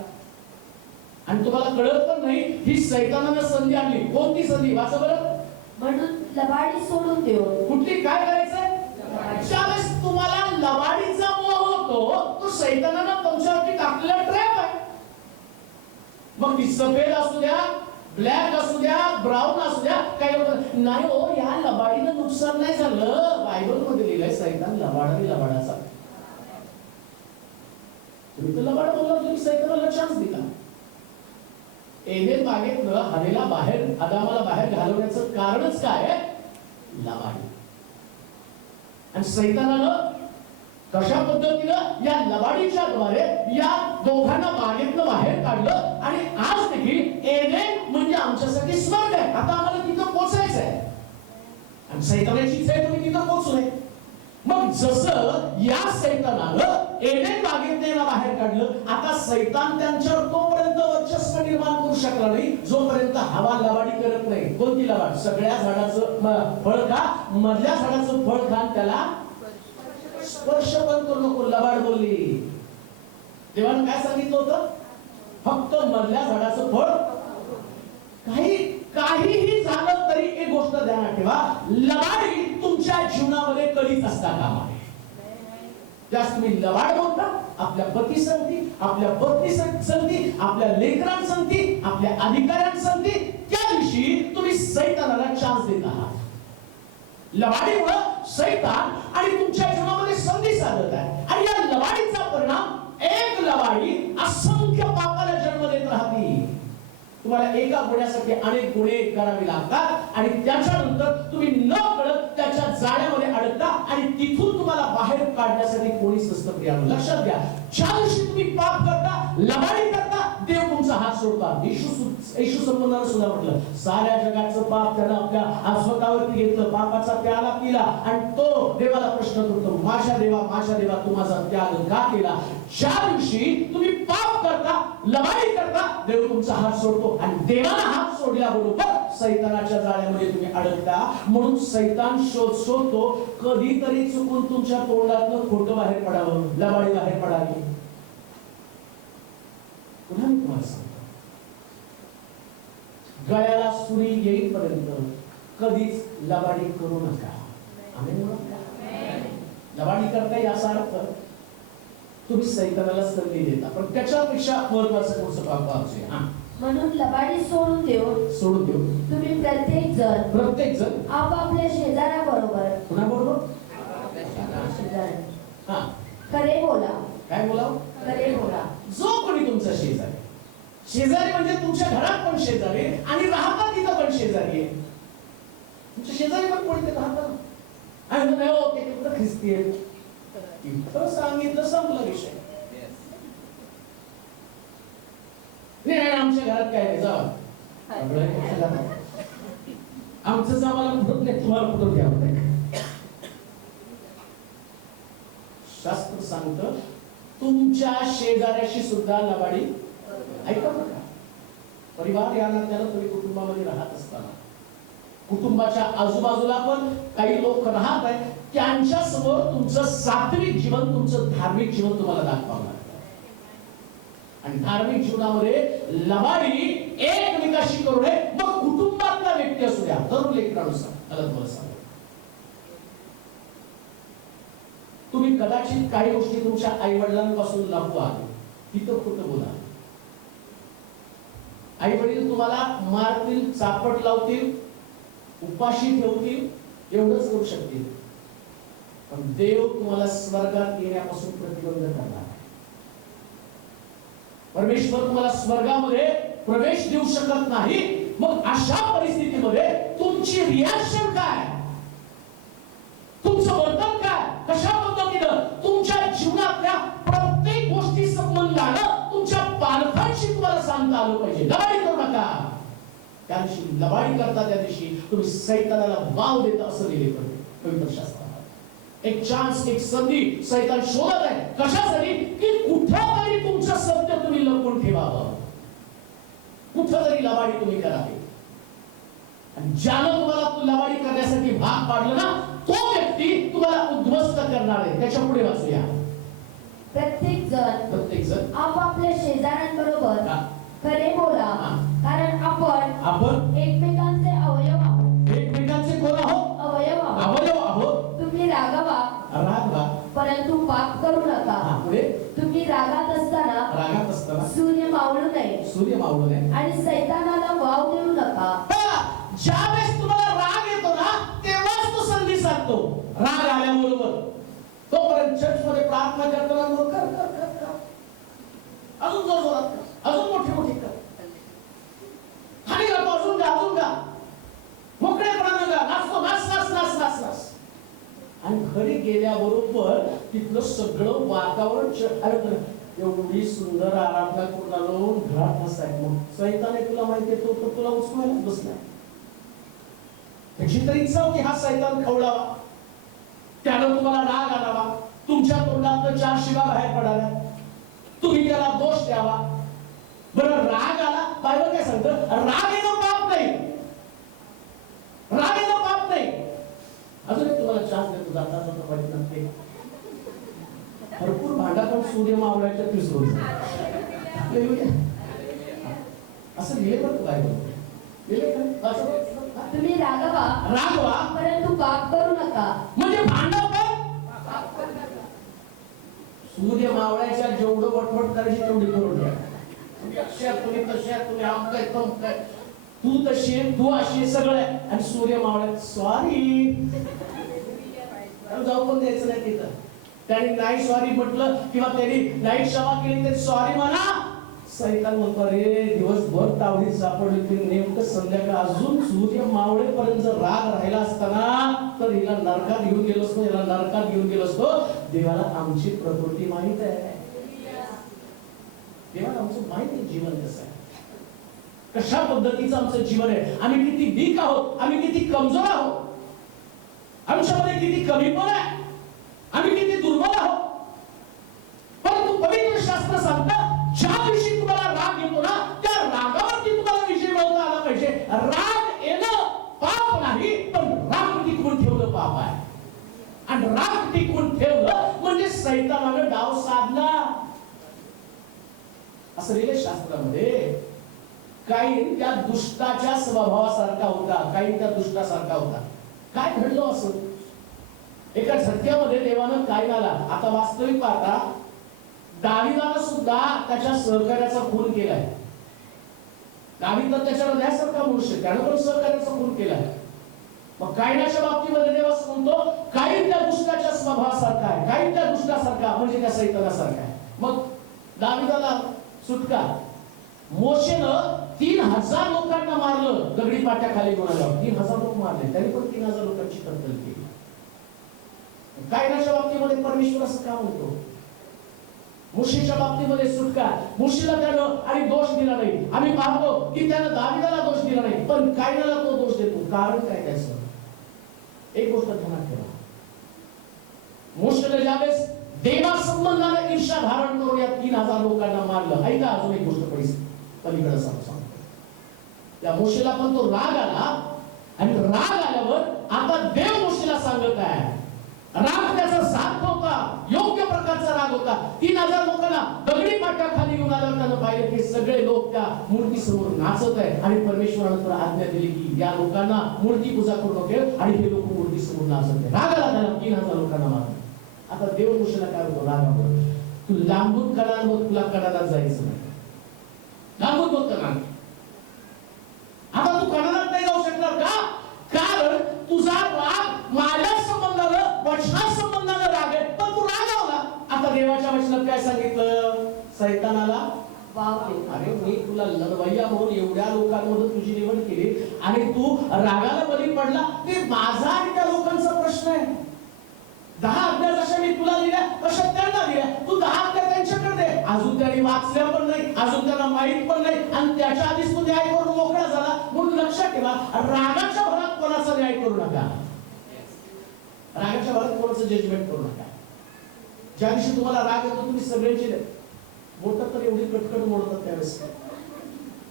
आणि तुम्हाला कळत पण नाही ही सैतानानं संधी आणली. कोणती संधी? वाचा बरं. म्हणून लबाडी सोडून देऊन. कुठली? काय करायचंय? ज्यावेळेस तुम्हाला लबाडीचा मोह होतो तो सैतानानं तुमच्यावरती टाकलेला ट्रॅप आहे. मग ती सफेद असू द्या, ब्लॅक असू द्या, ब्राऊन असू द्या, काही लोक नाही हो या लबाडीनं नुकसान नाही झालं. बायबल मध्ये लिहिलंय सैतान लबाडाचा. तुम्ही तर लबाड बोलला, तुम्ही सैतानाला चान्स दिला. एदेन बागेतनं आदामाला बाहेर घालवण्याचं कारणच काय आहे? लबाडी. आणि सैतानानं कशा पद्धतीनं या लबाडीच्या द्वारे या दोघांना बागेतनं बाहेर काढलं. आणि आज देखील एदेन म्हणजे आमच्यासाठी स्वर्ग आहे. आता आम्हाला तिथं पोहोचायचं आहे आणि सैतानाची इच्छा आहे तुम्ही तिथं पोहोचू नये. मग जसं या सैतानानं एदेन बागेतनं बाहेर काढलं, आता सैतान त्यांच्यावर तोपर्यंत वर्चस्व निर्माण करू शकला नाही जोपर्यंत हवा लबाडी करत नाही. कोणती लबाड? सगळ्या झाडाचं फळ खा, मधल्या झाडाचं फळ खा, त्याला स्पर्श पण करू नको. लबाड बोलली. देवानं काय सांगितलं होतं? फक्त मधल्या झाडाचं फळ. काहीही झालं तरी एक गोष्ट ध्यानात ठेवा, लबाडी तुमच्या जीवनामध्ये कधीच असता कामा नये. जास्त तुम्ही लबाड बोलता, आपल्या पती संगती, आपल्या पत्नी संगती, आपल्या लेकरांसंगती, आपल्या अधिकाऱ्यांसंगती, त्या दिवशी तुम्ही सैतानाला चान्स देत आहात. लबाडीमुळे सैतान आणि तुमच्या जीवनामध्ये संधी साधत आहे. आणि या लबाडीचा परिणाम, एक लबाडी असंख्य पापाला जन्म देत राहते. तुम्हाला एका गुन्ह्यासाठी अनेक गुन्हे करावे लागतात आणि त्याच्यानंतर तुम्ही न कळत त्याच्या जाळ्यामध्ये अडकता आणि तिथून तुम्हाला बाहेर काढण्यासाठी कोणीच नसतं. प्रियानो, लक्षात घ्या, ज्या दिवशी तुम्ही पाप करता, लबाडी करता, देव तुमचा हात सोडतात. येशू संबंधानं सुद्धा म्हटलं, साऱ्या जगाचं पाप त्यानं आपल्या स्वतःवरती घेतलं, पापाचा प्याला पिला आणि तो देवाला प्रश्न करतो, माझ्या देवा तू माझा त्याग का केला? ज्या दिवशी तुम्ही पाप करता, लबाडी करता, देव तुमचा हात सोडतो आणि देवाला हात सोडल्याबरोबर सैतानाच्या जाळ्यामध्ये तुम्ही अडकता. म्हणून सैतान शोधतो कधीतरी चुकून तुमच्या तोंडातनं खोटं बाहेर पडावं, लबाडी बाहेर पडावी. पुन्हा मी तुम्हाला सांगतो, गळ्याला सुरी येईपर्यंत कधीच लबाडी करू नका. आमेन. लबाडी करता याचा अर्थ तुम्ही सैतानाला संधी देता. पण त्याच्यापेक्षा महत्वाचं पुढचं पाहूया. म्हणून लबाडी सोडून देऊ तुम्ही प्रत्येक जण आपापल्या शेजाऱ्याबरोबर. कुणाबरोबर? खरे बोला. काय बोलावं? खरे बोला. जो कोणी तुमचा शेजारी म्हणजे तुमच्या घरात पण शेजारी आणि राहतात तिथं पण शेजारी आहे. तुमच्या शेजारी पण कोणी ते राहतात. आणि नाही हो ते कुठं ख्रिस्ती आहे, इथं सांगितलं संपला विषय. नाही आमच्या घरात काय नाही, जावा आमचं आम्हाला कुठं नाही, तुम्हाला कुठं घ्यावं. शास्त्र सांगतं तुमच्या शेजाऱ्याशी सुद्धा लबाडी. ऐका बघा, परिवार या नात्यानं तुम्ही कुटुंबामध्ये राहत असताना कुटुंबाच्या आजूबाजूला पण काही लोक राहत आहेत, त्यांच्या समोर तुमचं सात्विक जीवन, तुमचं धार्मिक जीवन तुम्हाला दाखवावं लागतं. आणि धार्मिक जीवनामध्ये लबाडी एकमेकाशी करू नये. मग कुटुंबातला व्यक्ती असू द्या, तरुण लेकरानुसार मला सांगा, तुम्ही कदाचित काही गोष्टी तुमच्या आई वडिलांपासून लपवा, तिथं खोटं बोला. आई वडील तुम्हाला मारतील, चापट लावतील, उपाशी ठेवतील, एवढंच करू शकतील. पण देव तुम्हाला स्वर्गात येण्यापासून प्रतिबंध करणार. परमेश्वर तुम्हाला स्वर्गामध्ये प्रवेश देऊ शकत नाही. मग अशा परिस्थितीमध्ये तुमची रिॲक्शन काय? तुमचं वर्तन काय, कशा पद्धतीनं तुमच्या जीवनातल्या प्रत्येक गोष्टी संबंधानं तुमच्या पालकांशी तुम्हाला सांगता आलं पाहिजे. लबाडी करू नका. त्या दिवशी लबाडी करता त्या दिवशी तुम्ही सैतानाला वाव देता असं लिहिले पवित्र शास्त्रात. एक चान्स, एक संधी सैतान शोधत आहे. कशासाठी? की कुठेतरी तुमचं सत्य तुम्ही लपवून ठेवावं, कुठेतरी लबाडी तुम्ही करावी. आणि ज्यानं तुम्हाला लबाडी करण्यासाठी भाग पाडलं ना, तो व्यक्ती तुम्हाला उद्ध्वस्त करणार आहे. त्याच्या पुढे वाचूया. प्रत्येक जण आपापल्या शेजाऱ्यांबरोबर खरे बोला, कारण आपण आपण एकमेकांचे अवयव आहोत. एकमेकांचे कोण आहोत? अवयव आहोत. अवयव आहोत. तुम्ही रागावा, परंतु पाप करू नका. पुढे तुम्ही रागात असताना सूर्य मावळू नये आणि सैतानाला वाव देऊ नका. ज्यावेळेस तुम्हाला राग येतो ना, तेव्हाच तो संधी साधतो. राग आल्याबरोबर तोपर्यंत चर्च मध्ये प्रार्थना करताना कर कर कर कर, अजून जोरात कर, अजून मोठी कर, खाली गा, अजून गा, मोकळेपणानं गा, नाचतो, नाच नाच नाच नाच नाच. आणि घरी गेल्याबरोबर तिथलं सगळं वातावरण एवढी सुंदर आराधना करून आलो, घरात हसाय. मग सैताने तुला माहिती आहे, तो तुला उचलून बसला. त्याची तरी इच्छा होती हा सैतान खवळावा, त्यानं तुम्हाला राग आणावा, तुमच्या तोंडातनं 4 शिवा बाहेर पडाव्या, तुम्ही त्याला दोष द्यावा. बरं, राग आला, बायबल काय सांगतं? राग येणं पाप नाही, राग येणं पाप नाही. अजून एक तुम्हाला चान्स देतो, जाता जाता प्रयत्न ते भरपूर भांडा पण सूर्य मावळाच्या तिसरून असं लिहिले पण बायबल लिहिले का? तुम्ही रागवा, परंतु पाप करू नका. म्हणजे भांडण काय? सूर्य मावळ्याच्या जेवढं वटवट करायची तेवढी करून घ्या. तुम्ही तशा, तुम्ही आमकाय तमकाय, तू तशी, तू अशी, सगळं. आणि सूर्य मावळ्यात सॉरी जाऊ पण द्यायचं नाही तिथं. त्यांनी नाही सॉरी म्हटलं किंवा त्यांनी नाही क्षमा केली तर सॉरी म्हणा. सैतान म्हणतो, अरे दिवसभर तावडीत सापडली होती, नेमकं संध्याकाळ अजून सूर्य मावळेपर्यंत जर राग राहिला असताना तर हिला नरकात घेऊन गेलो असतो, हिला नरकात घेऊन गेलो असतो. देवाला आमची प्रकृती माहित आहे, देवाला आमचं माहित आहे जीवन कसं आहे, कशा पद्धतीचं आमचं जीवन आहे. आम्ही किती वीक आहोत, आम्ही किती कमजोर आहोत, आमच्यामध्ये किती कमीपण आहे, आम्ही किती दुर्बल आहोत. परंतु पवित्र शास्त्र सांगतं, ज्या दिवशी तुम्हाला राग येतो ना, त्या रागावरती तुम्हाला विजय मिळवता आला पाहिजे. राग येणं पाप नाही, पण राग टिकवून ठेवलं पाप आहे. आणि राग टिकवून ठेवलं म्हणजे सैतानानं डाव साधला. असं लिहिलं शास्त्रामध्ये. काईन त्या दुष्टाच्या स्वभावासारखा होता, काईन त्या दुष्टासारखा होता. काय घडलं असं? एका झटक्यामध्ये देवानं काईनाला, आता वास्तविक पाहता दाविदानं सुद्धा त्याच्या सहकार्याचा खून केलाय. दाविद तर त्याच्या हृदयासारखा मनुष्य, त्यानं पण सहकार्याचा खून केलाय. मग काईनाच्या बाबतीमध्ये देव असं म्हणतो, काईन त्या दुष्टाच्या स्वभावासारखा आहे, काईन त्या दुष्टासारखा म्हणजे त्या सैतानासारखा आहे. मग दाविदाला सुटका. मोशेनं 3000 लोकांना मारलं दगडी पाट्याखाली गुणाला. 3000 लोक मारले, त्यांनी पण 3000 लोकांची कत्तल केली. कायनाच्या बाबतीमध्ये परमेश्वर असं का म्हणतो? मुशीच्या बाबतीमध्ये सुटका. मुशीला त्यानं आणि दोष दिला नाही. आम्ही पाहतो की त्यानं दाविदाला दोष दिला नाही, पण कायनाला तो दोष देतो. कारण काय त्याचं? एक गोष्ट ध्यानात ठेवा. मुशीने ज्यावेळेस देवा संबंधाने ईर्ष्या धारण करून या 3000 लोकांना मारलं. ऐका अजून एक गोष्ट पलीकडे सांगतो. त्या मोशेला पण तो राग आला, आणि राग आल्यावर आता देव मोशेला सांगत आहे, राग त्याचा साथ होता, योग्य प्रकारचा राग होता. 3000 लोकांना दगडी पाट्याखाली घेऊन आल्यावर त्यानं पाहिलं की सगळे लोक त्या मूर्ती समोर नाचत आहेत. आणि परमेश्वरानं तर आज्ञा दिली की या लोकांना मूर्ती पूजा करू नये, आणि हे लोक मूर्ती समोर नाचत आहेत. राग आला त्याला, 3000 लोकांना मारलं. आता देव मोशेला काय होतो? रागावर तू लांबून कणांवर, तुला कणाला जायचं नाही. लांबून बघ कणा. आता तू कणाला नाही जाऊ शकणार का? कारण तुझा राग माझ्या संबंधानं, वचना संबंधानं राग आहे, पण तू रागावला. आता देवाच्या वचनात काय सांगितलं? सैतानाला वाव दे. अरे मी तुला लढवय्या म्हणून एवढ्या लोकांमध्ये तुझी निवड केली, आणि तू रागाला बळी पडला. ते माझा आणि त्या लोकांचा प्रश्न आहे. 10 आज्ञा जशा मी तुला दिल्या तशा त्यांना दिल्या, तू 10 आज्ञा त्यांच्याकडे दे. अजून त्यांनी वाचल्या पण नाही, अजून त्यांना माहित पण नाही, आणि त्याच्या आधीच तू न्याय करून मोकळा झाला. म्हणून लक्षात ठेवा, रागाच्या भरात कोणाचा न्याय करू नका. रागाच्या भरात कोणाचं जजमेंट करू नका. ज्या दिवशी तुम्हाला राग येतो तुम्ही सगळ्यांची मोडतात, तर एवढी कटकट मोडतात त्यावेळेस.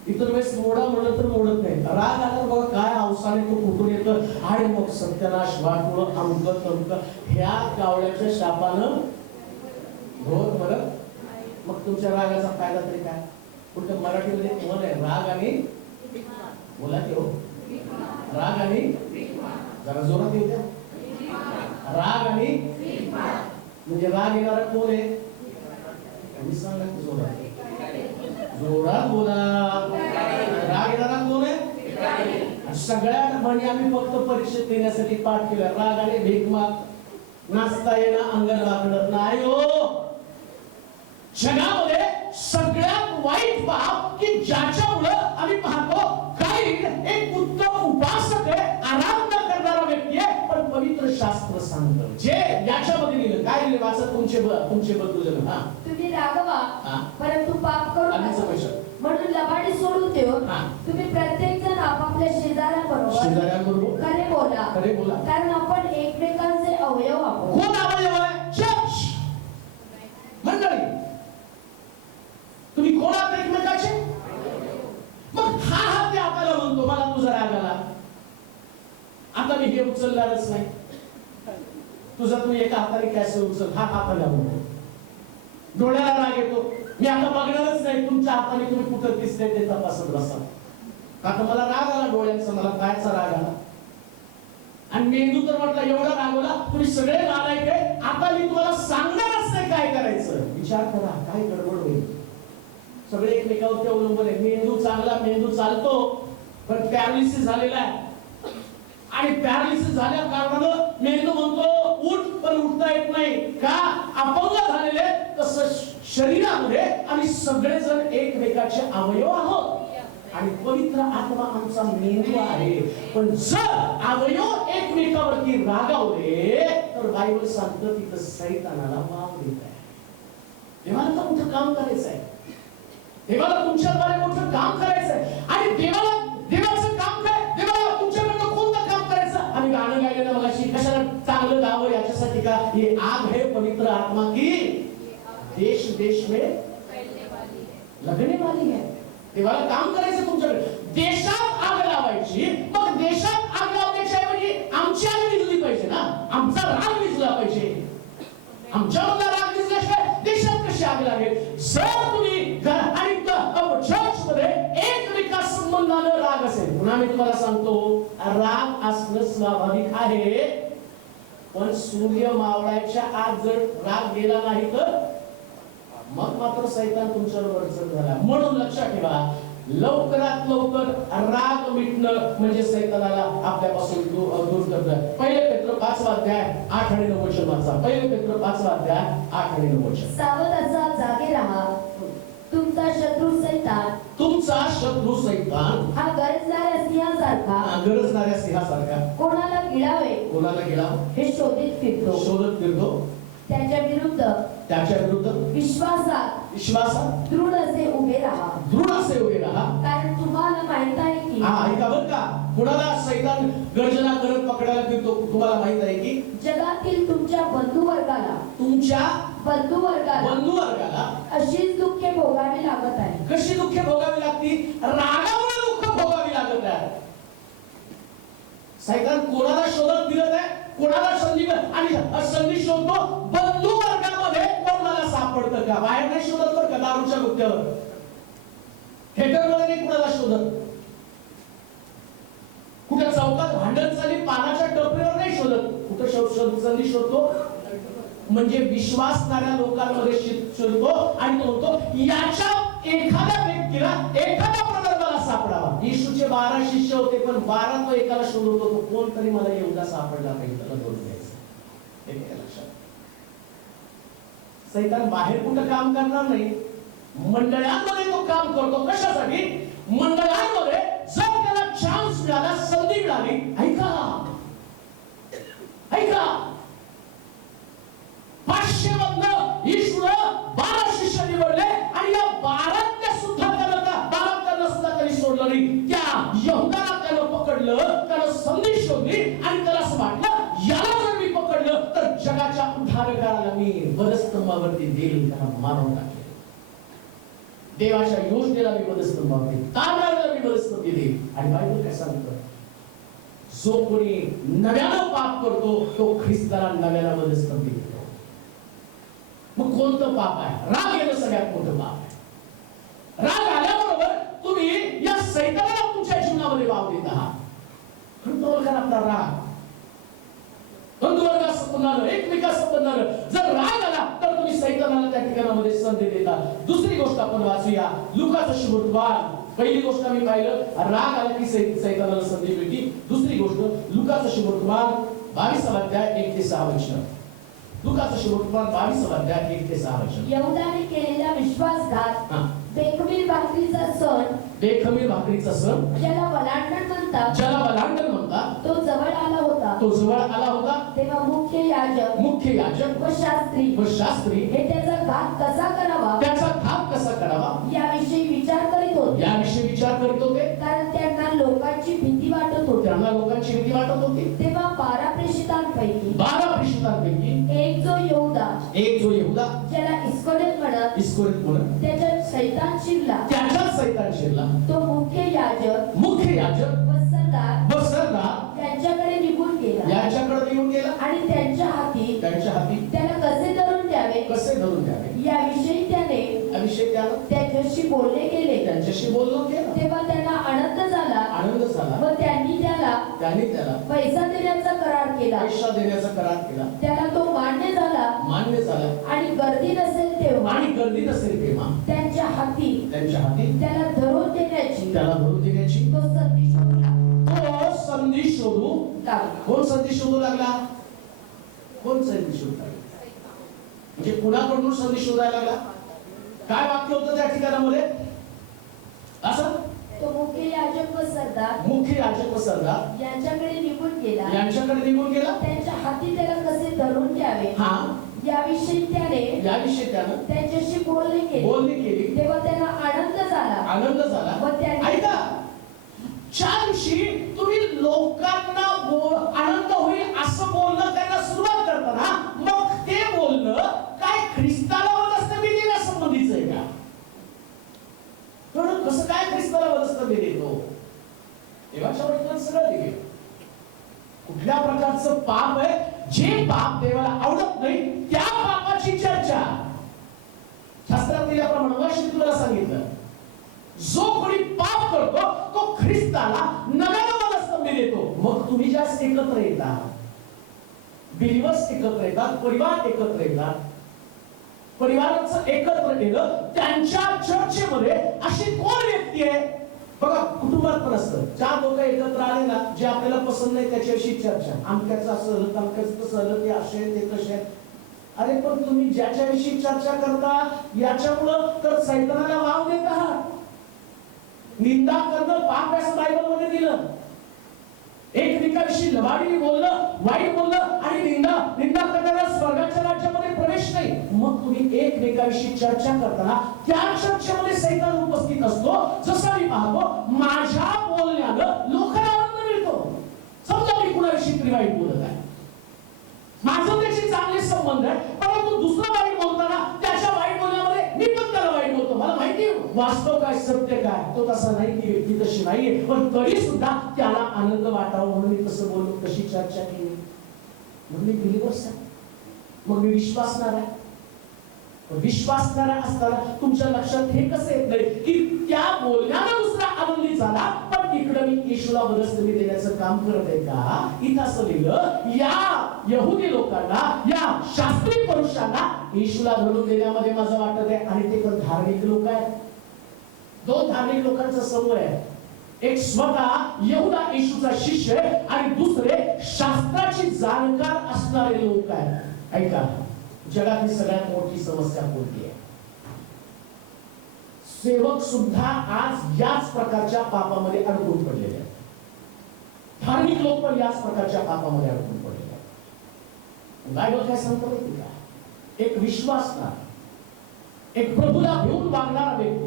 इतर वेळेस मोडा म्हणलं तर मोडत नाही. राग आला बघा काय अवसाने तो कुठून येतं, आणि मग सत्यानाश वाटोळ अंक तंक ह्या कावळ्याच्या शापानं घोर मरत. मग तुमच्या रागाचा फायदा तरी काय? कुठं मराठीमध्ये म्हण आहे, राग आणि बोला की हो, राग आणि जरा जोरात येऊ द्या. राग आणि म्हणजे राग येणारा कोण आहे? मी सांगा की जोरात जोरात बोला. राग येणारा कोण आहे? सगळ्यात म्हणजे आम्ही फक्त परीक्षेत देण्यासाठी पाठ केलं. राग आणि भीक माग, नाचता येणं अंगण वाकडं नाही हो. जगामध्ये सगळ्यात वाईट पाप की ज्याच्यामुळे आम्ही पाहतो काही एक उत्तम उपासक आहे, आराधना करणारा व्यक्ती आहे, पण पवित्र शास्त्र सांगतं जे याच्यामध्ये लिहिलं काय लिहिलं वाचत तुमचे बदलून. हा, तुम्ही रागवा परंतु पाप करू नका, म्हणून लबाडी सोडून देऊन तुम्ही प्रत्येक जण आपापल्या शेजाऱ्याबरोबर खरे बोला, कारण आपण एकमेकांचे अवयव आहोत. कोण अवयव आहे? चर्च मंडळी. तुम्ही कोण आहात एकमेकाचे? मग हा हात ते आपल्याला म्हणतो मला तुझा राग आला, आता मी हे उचलणारच नाही. तुझा तू एका हाताने कॅसे उचल, हा हाताला म्हणतो. डोळ्याला राग येतो, मी आता बघणारच नाही तुमच्या हाताने तुम्ही कुठं दिसते ते तपासत बसा. आता मला राग आला डोळ्यांचा, मला कायचा राग आला. आणि मेंदू तर म्हटला एवढा रागवला, तुम्ही सगळे नालायक आहे, आता मी तुम्हाला सांगणारच नाही काय करायचं. विचार करा काय गडबड होईल. सगळे एकमेकावरती अवलंबून आहे. मेंदू चांगला, मेंदू चालतो, पण पॅरालिसिस झालेला आहे. आणि पॅरालिसिस झाल्या कारणानं मेंदू म्हणतो उठ, पण उठता येत नाही. का? अपंग झालेले. तसं शरीरामध्ये आम्ही सगळेजण एकमेकाचे अवयव आहोत. आणि पवित्र आत्मा आमचा मेंदू आहे. पण जर अवयव एकमेकावरती रागावले तर बायबल सांगतं तिथं सैतानाला वाव देत आहे. देवाला तर मोठं काम करायचं आहे, देवाला तुमच्याद्वारे मोठं काम करायचं आहे. आणि देवाचं काम काय? देवाला तुमच्याकडनं कोणतं काम करायचं? आम्ही गाणं गायलेलं मगाशी, कशाला चांगलं गावं याच्यासाठी का? हे आग है पवित्र आत्मा की देश देश में लगने वाली है. देवाला काम करायचं तुमच्याकडे. देशात आग लावायची, मग देशात आग लावण्याच्या ऐवजी आमची आग विझली पाहिजे ना, आमचा राग विझला पाहिजे. आमच्यामधला राग विझल्याशिवाय देशात कशी आग लागेल? जर तुम्ही आणि चर्च मध्ये एकमेका संबंधानं राग असेल, पुन्हा मी तुम्हाला सांगतो राग असणं स्वाभाविक आहे, पण सूर्य मावळाच्या आत जर राग गेला नाही तर मग मात्र सैतान तुमच्यावर वरचढ झाला. म्हणून लक्षात ठेवा, लवकरात लवकर राग मिटणं म्हणजे सैतानाला आपल्यापासून दूर करणं. पहिले पेत्र 5 अध्याय 8 आणि 9 वचन वाचा. पहिले पेत्र 5 अध्याय 8 आणि 9 वचन. सावध असा, जागे राहा, तुमचा शत्रू सैतान हा गरजणाऱ्या सिंहासारखा कोणाला गिळावं हे शोधित फिरतो. त्याच्या विरुद्ध विश्वासात दृढ असे उभे राहा. कारण तुम्हाला माहित आहे की ऐका बरं का, कुणाला सैतान गर्जना करत पकडायला फिरतो तुम्हाला माहित आहे की जगातील तुमच्या बंधुवर्गाला अशीच दुःखे भोगावी लागत आहे. कशी दुःखे भोगावी लागती? रागामुळे दुःख भोगावी लागत आहे. सैतान कोणाला शोधत फिरत आहे? कोणाला संधी शोधतो? बंधू वर्गामध्ये कोणाला सापडतं का? बाहेर नाही शोधत बरं का, दारूच्या गुत्त्यावर थिएटरमध्ये नाही कुणाला शोधत, कुठे चौकात भांडण चालली पानाच्या टपरीवर नाही शोधत. कुठे संधी शोधतो? म्हणजे विश्वासणाऱ्या लोकांमध्ये शोधतो. आणि तो म्हणतो याच्या एखाद्या व्यक्तीला, एखाद्या प्रदर्भाला सापडावा. येशूचे 12 शिष्य होते, पण 12 तो एकाला शोधत होतो, कोणतरी मला एवढा सापडला नाही, त्याला दोन द्यायचं. हे लक्षात. सैतान बाहेर कुठं काम करणार नाही, मंडळांमध्ये तो काम करतो. कशासाठी? मंडळांमध्ये जर त्याला चान्स मिळाला, संधी मिळाली, ऐका मंडळी त्या यहुदाला त्यानं पकडलं, त्यानं संधी शोधली आणि त्याला असं वाटलं याला जर मी पकडलं तर जगाच्या उद्धारकाला मी वधस्तंभावरती देईल, त्याला मारून टाकेल. देवाच्या योजनेला मी वधस्तंभावरती, तारणाऱ्याला मी वधस्तंभी देईल. आणि बायबल काय सांगतं, जो कोणी नव्यानं पाप करतो तो ख्रिस्ताला नव्यानं वधस्तंभी देतो. मग कोणतं पाप आहे? राग येणं सगळ्यात मोठं पाप आहे. राग आल्याबरोबर तुम्ही या सैतानाला तुमच्या जीवनामध्ये वाव देत आहात. कंट्रोल करा आपला राग. बंधुवर्गा संबंधानं, एकमेका संबंधानं जर राग आला तर तुम्ही सैतानाला त्या ठिकाणामध्ये संधी देता. दुसरी गोष्ट आपण वाचूया लुकाचं शुभवर्तमान. पहिली गोष्ट आम्ही पाहिलं राग आला की सैतानाला संधी मिळते. दुसरी गोष्ट लुकाचं शुभवर्तमान 22 अध्याय 1 ते 6 वचन. लुकाचं शुभवर्तमान 22 अध्याय 1 ते 6 वचन. यहुदाने केलेला विश्वासघात, बेखमीर भाकरीचा सण, बेखमीर भाकरीचा सण, ज्याला वलांडण म्हणतात, ज्याला वलांडण म्हणतात, तो जवळ आला होता. तो जवळ आला होता. तेव्हा मुख्य याजक व शास्त्री हे त्याचा घात कसा करावा, त्याचा घात कसा करावा याविषयी विचार करीत होते. याविषयी विचार करीत होते. कारण त्यांना लोकांची भीती वाटत होती. त्यांना लोकांची भीती वाटत होती. तेव्हा 12 प्रेषितांपैकी एक जो यहुदा ज्याला इस्करियोत म्हणत, त्याच्यात सैतान शिरला. तो मुख्य याजक व सरदार यांच्याकडे निघून गेला आणि त्यांच्या हाती त्याला कसे धरून द्यावे याविषयी त्याने त्यांच्याशी बोलले गेले. तेव्हा त्यांना आनंद झाला व त्यांनी त्याला पैसा देण्याचा करार केला. त्याला तो मान्य झाला आणि गर्दी नसेल तेव्हा त्यांच्या हाती त्याला धरून देण्याची तो संधी शोधू लागला. कोण संधी शोधू लागला? म्हणजे कुणाकडून संधी शोधायला लागला? काय वाक्य होतं त्या ठिकाणामध्ये? असं तो मुख्य याजक व सरदार यांच्याकडे निघून गेला. त्यांच्या हाती त्याला कसे धरून घ्यावे याविषयी त्याने त्यांच्याशी बोलणी केली. तेव्हा त्यांना आनंद झाला व त्यांनी ऐका, ज्या दिवशी तुम्ही लोकांना आनंद होईल असं बोलणं त्यांना सुरुवात करताना मग ते बोलणं काय ख्रिस्ताला वधस्तंभी देण्यासंबंधीच आहे का? पण कसं काय ख्रिस्ताला वधस्तंभी देतो? देवाच्या वचनात सगळं लिहिलंय. कुठल्या प्रकारचं पाप आहे, जे पाप देवाला आवडत नाही त्या पापाची चर्चा शास्त्रात दिल्याप्रमाणे मगाशी तुम्हाला सांगितलं. जो कोणी पाप करतो तो ख्रिस्ताला नव्यानं वधस्तंभी देतो. मग तुम्ही जास्त एकत्र येतात, बिलीव्हर्स एकत्र येतात, परिवार एकत्र येतात. परिवाराचं एकत्र येणं त्यांच्या चर्चेमध्ये अशी कोण व्यक्ती आहे बघा, कुटुंबात पण असतं. 4 लोक एकत्र आले ना, जे आपल्याला पसंत नाही त्याच्याविषयी चर्चा. आमच्याचं असं झालं, तमक्याचं तसं झालं, ते असे ते कसे आहेत. अरे पण तुम्ही ज्याच्याविषयी चर्चा करता याच्यामुळं तर सैतानाला वाव देत आहात. निंदा करणं पाप असं बायबलमध्ये दिलं. एकमेकांविषयी लबाडीने बोलणं, वाईट बोलणं आणि निंदा करणाऱ्या स्वर्गाच्या राज्यामध्ये प्रवेश नाही. मग तुम्ही एकमेकांविषयी चर्चा करताना त्या चर्चेमध्ये सैतान उपस्थित असतो. जसं मी पाहतो माझ्या बोलण्यानं लोकांना आनंद मिळतो. समजा मी कुणाविषयी तरी वाईट बोलत आहे, माझं त्याशी चांगले संबंध आहे, परंतु दुसरा वाईट बोलताना त्याच्या वाईट बोलण्यामध्ये मी पण त्याला वाईट बोलतो. मला माहिती वास्तव काय, सत्य काय, तो तसा नाही, ती व्यक्ती तशी नाहीये, पण तरी सुद्धा त्याला आनंद वाटावा म्हणून मी तसं बोललो, तशी चर्चा केली. मग मी बिलीव्हर्स आहे, मग मी विश्वासणार आहे. विश्वासणारा असताना तुमच्या लक्षात हे कसं येत नाही की त्या बोलण्यानं दुसरा आनंदी झाला, पण इकडे मी येशूला वधस्तंभी देण्याचं काम करत आहे का? इथं असं लिहिलं, या यहुदी लोकांना, या शास्त्री पुरुषांना येशूला धरून देण्यामध्ये मजा वाटत आहे. आणि ते पण धार्मिक लोक आहेत. 2 धार्मिक लोकांचा समूह आहे. एक स्वतः यहुदा येशूचा शिष्य आणि दुसरे शास्त्राची जाणकार असणारे लोक आहेत. ऐका, जगातली सगळ्यात मोठी समस्या कोणती आहे? सेवक सुद्धा आज याच प्रकारच्या पापामध्ये अडकून पडलेले आहेत. धार्मिक लोक पण याच प्रकारच्या पापामध्ये अडकून पडलेले आहेत. बायबल काय सांगतो माहिती का? एक विश्वासणार, एक प्रभूला घेऊन वागणारा व्यक्ती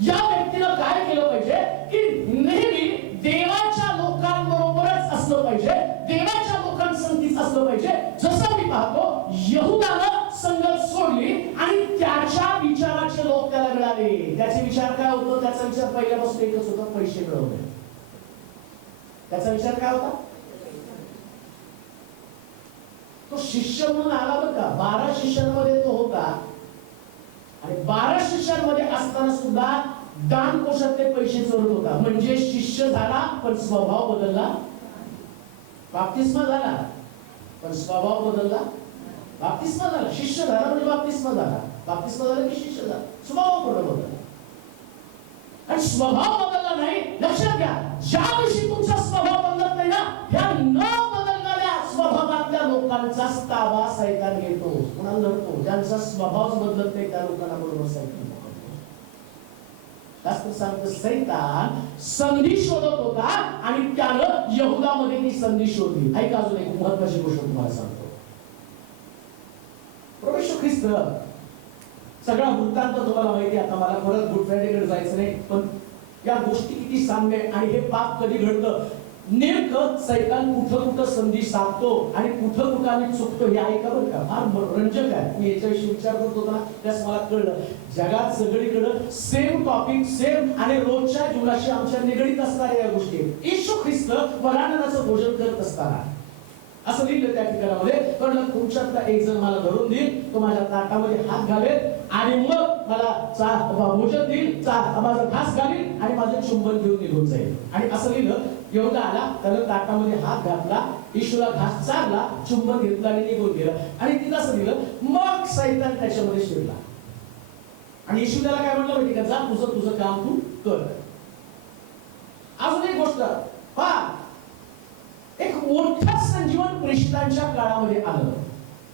या व्यक्तीनं काय केलं पाहिजे की नेहमी देवाच्या लोकांबरोबरच असलं पाहिजे, देवाच्या लोकांसंगतीच असलं पाहिजे. जसं मी पाहतो यहुदानं संगत सोडली आणि त्याच्या विचाराचे लोक त्याला मिळाले. त्याचे विचार काय होतो? त्याचा विचार पहिल्यापासून एकच होता, पैसे मिळवणे. त्याचा विचार काय होता? तो शिष्य म्हणून आला बरं का, 12 शिष्यांमध्ये तो होता आणि 12 शिष्यांमध्ये असताना सुद्धा दान कोशातले पैसे चोरत होता. म्हणजे शिष्य झाला पण स्वभाव बदलला, बाप्तिस्मा झाला पण स्वभाव बदलला. बाप्तिस्मा झाला, शिष्य झाला म्हणजे बाप्तिस्मा झाला, बाप्तिस्मा झाला की शिष्य झाला, स्वभाव पूर्ण बदलला. आणि स्वभाव बदलला नाही, लक्षात घ्या, ज्या दिवशी तुमचा स्वभाव बदलत नाही ना, ह्या न बदलणाऱ्या स्वभावातल्या लोकांचा ताबा सैतान घेतो. कुणाला लढतो? ज्यांचा स्वभाव बदलत नाही त्या लोकांना बरोबर सैतान पकडतो. जास्त सांगतो, सैतान संधी शोधत होता आणि त्यानं यहुदामध्ये ती संधी शोधली. ऐका, अजून एक महत्त्वाची गोष्ट तुम्हाला सांगतो. प्रभू येशू ख्रिस्त, सगळा वृत्तांत तुम्हाला माहिती आहे. आता मला परत गुड फ्रायडेकडे जायचं नाही, पण या गोष्टी किती साम्य आणि हे पाप कधी घडतं, नेमकं सैतान कुठं कुठं संधी साधतो आणि कुठं कुठं आम्ही चुकतो हे ऐका बरं का. फार रंजक आहे. मी याच्याविषयी विचार करत होतो ना, त्यास मला कळलं जगात सगळीकडे सेम टॉपिक, सेम आणि रोजच्या जीवनाशी आमच्या निगडीत असणाऱ्या या गोष्टी. येशू ख्रिस्त वरांगणाचं भोजन करत असताना असं लिहिलं त्या ठिकाणामध्ये, पण तुमच्यातला एक जण मला धरून देईल, तो माझ्या ताटामध्ये हात घालेल आणि मग मला भोजन देईल, माझा घास घालील आणि माझं चुंबन घेऊन निघून जाईल. आणि असं लिहिलं. यहुदा आला, त्यानं ताटामध्ये हात घातला, येशूला घास चारला, चुंबन घेतलं आणि निघून गेलं. आणि तिथं असं लिहिलं, मग सैतान त्याच्यामध्ये शिरला आणि येशू त्याला काय म्हटलं माहिती का? जा, तुझं काम तू कर. अजून एक गोष्ट पहा, एक मोठा संजीवन प्रेषितांच्या काळामध्ये आलं.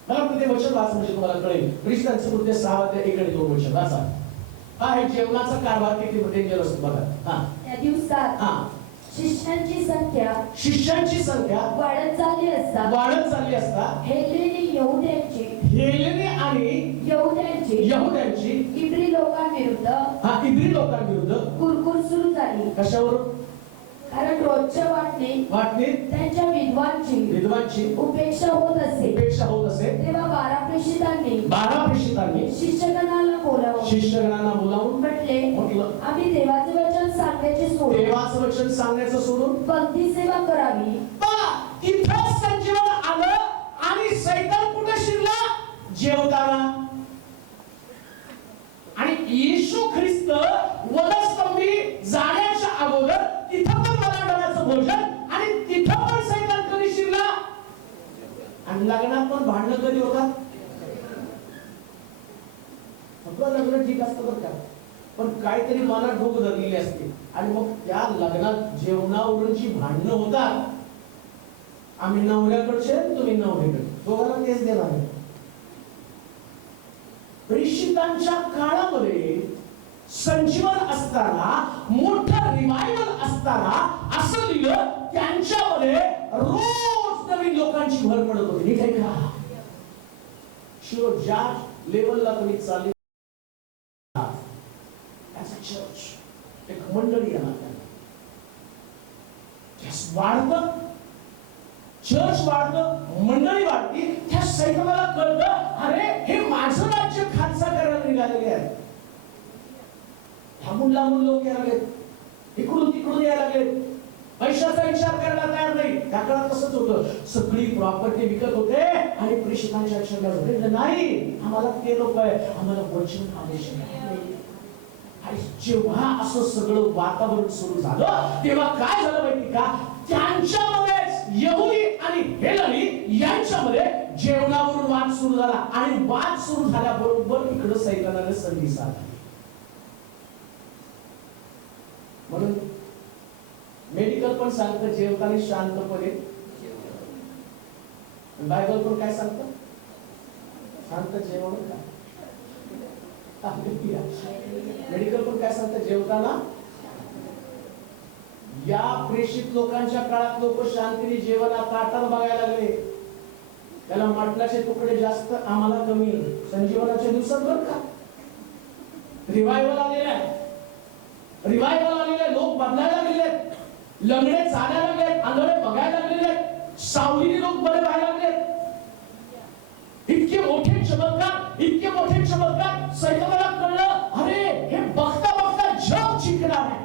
मला ते वचन वाच म्हणजे तुम्हाला कळेल. प्रेषितांचे कृत्य 6 अध्याय 1 आणि 2 वचन वाचा. हा, हे जेवणाचा कारभार किती डेंजर असतो बघा. हा, त्या दिवसात शिष्यांची संख्या वाढत चालली असता हेलेनी आणि यहुद्यांची इब्री लोकांविरुद्ध कुरकुर सुरू झाली. कशावर? कारण रोजच्या वाटणीत त्यांच्या विद्वांची उपेक्षा होत असे. तेव्हा 12 प्रेषितांनी शिष्यगणांना बोलावून म्हटलं, आम्ही देवाचे वचन सांगण्याचे सोडून भक्ती सेवा करावी. इथं संजीवन आलं आणि सैतान कुठे शिरला? जेवताना. आणि येशू ख्रिस्त वधस्तंभी जाण्याच्या अगोदर तिथं पण वरांगणाचं भोजन आणि तिथं पण सैतान कधी शिरला? आणि लग्नात पण भांडणं कधी होतात? लग्न ठीक असतं बरं का, पण काहीतरी मनात डोकं धरलेली असते आणि मग त्या लग्नात जेवणावरूनची भांडणं होतात. आम्ही नवऱ्याकडचे, तुम्ही नवऱ्याकडे, दोघांना तेच देणार आहे. प्रेषितांच्या काळामध्ये संजीवन असताना, मोठा रिवायवल असताना असं लिहिलं, त्यांच्यामध्ये रोज नवीन लोकांची भर पडत होती. ठीक आहे का? शिव ज्या लेवलला तुम्ही चालले, चर्च एक मंडळी येणार, वाढतं, चर्च वाढतं, मंडळी वाढती. त्या सैतानाला कळतं, अरे हे माझं राज्य खालसा करायला निघालेले आहे. लांबून लोक यायला लागलेत, इकडून तिकडून यायला लागलेत, पैशाचा विचार करायला तयार नाही. त्या काळात तसंच होतं, सगळी प्रॉपर्टी विकत होते आणि प्रेषितांच्या अक्षराला नाही, आम्हाला ते लोक आहे, आम्हाला वचन आदेश नाही. आणि जेव्हा असं सगळं वातावरण सुरू झालं, तेव्हा काय झालं माहिती का? त्यांच्यामध्ये यहुदी आणि हेलनी यांच्यामध्ये जेवणावरून वाद सुरू झाला आणि वाद सुरू झाल्याबरोबर इकडे सैतानाने संधी साधली. म्हणून मेडिकल पण सांगतं जेवताना शांतपणे, बायबल पण काय सांगतं? शांत जेवण का? मेडिकल पण काय सांगतं? जेवताना. या प्रेषित लोकांच्या काळात लोक शांतीने जेवणा ताटात बघायला लागले. त्याला मटणाचे तुकडे जास्त, आम्हाला कमी. संजीवनाच्या दिवसात बरं का रिवायवल आलेला आहे. रिवायवल आलेले, लोक बदलायला लागलेले, लंगडे चालायला लागले, आंधळे बघायला लागलेले, सावलीने लोक बरे व्हायला लागले. इतके मोठे चमत्कार सैतानाला कळलं, अरे हे बघता बघता जग जिंकणार आहे.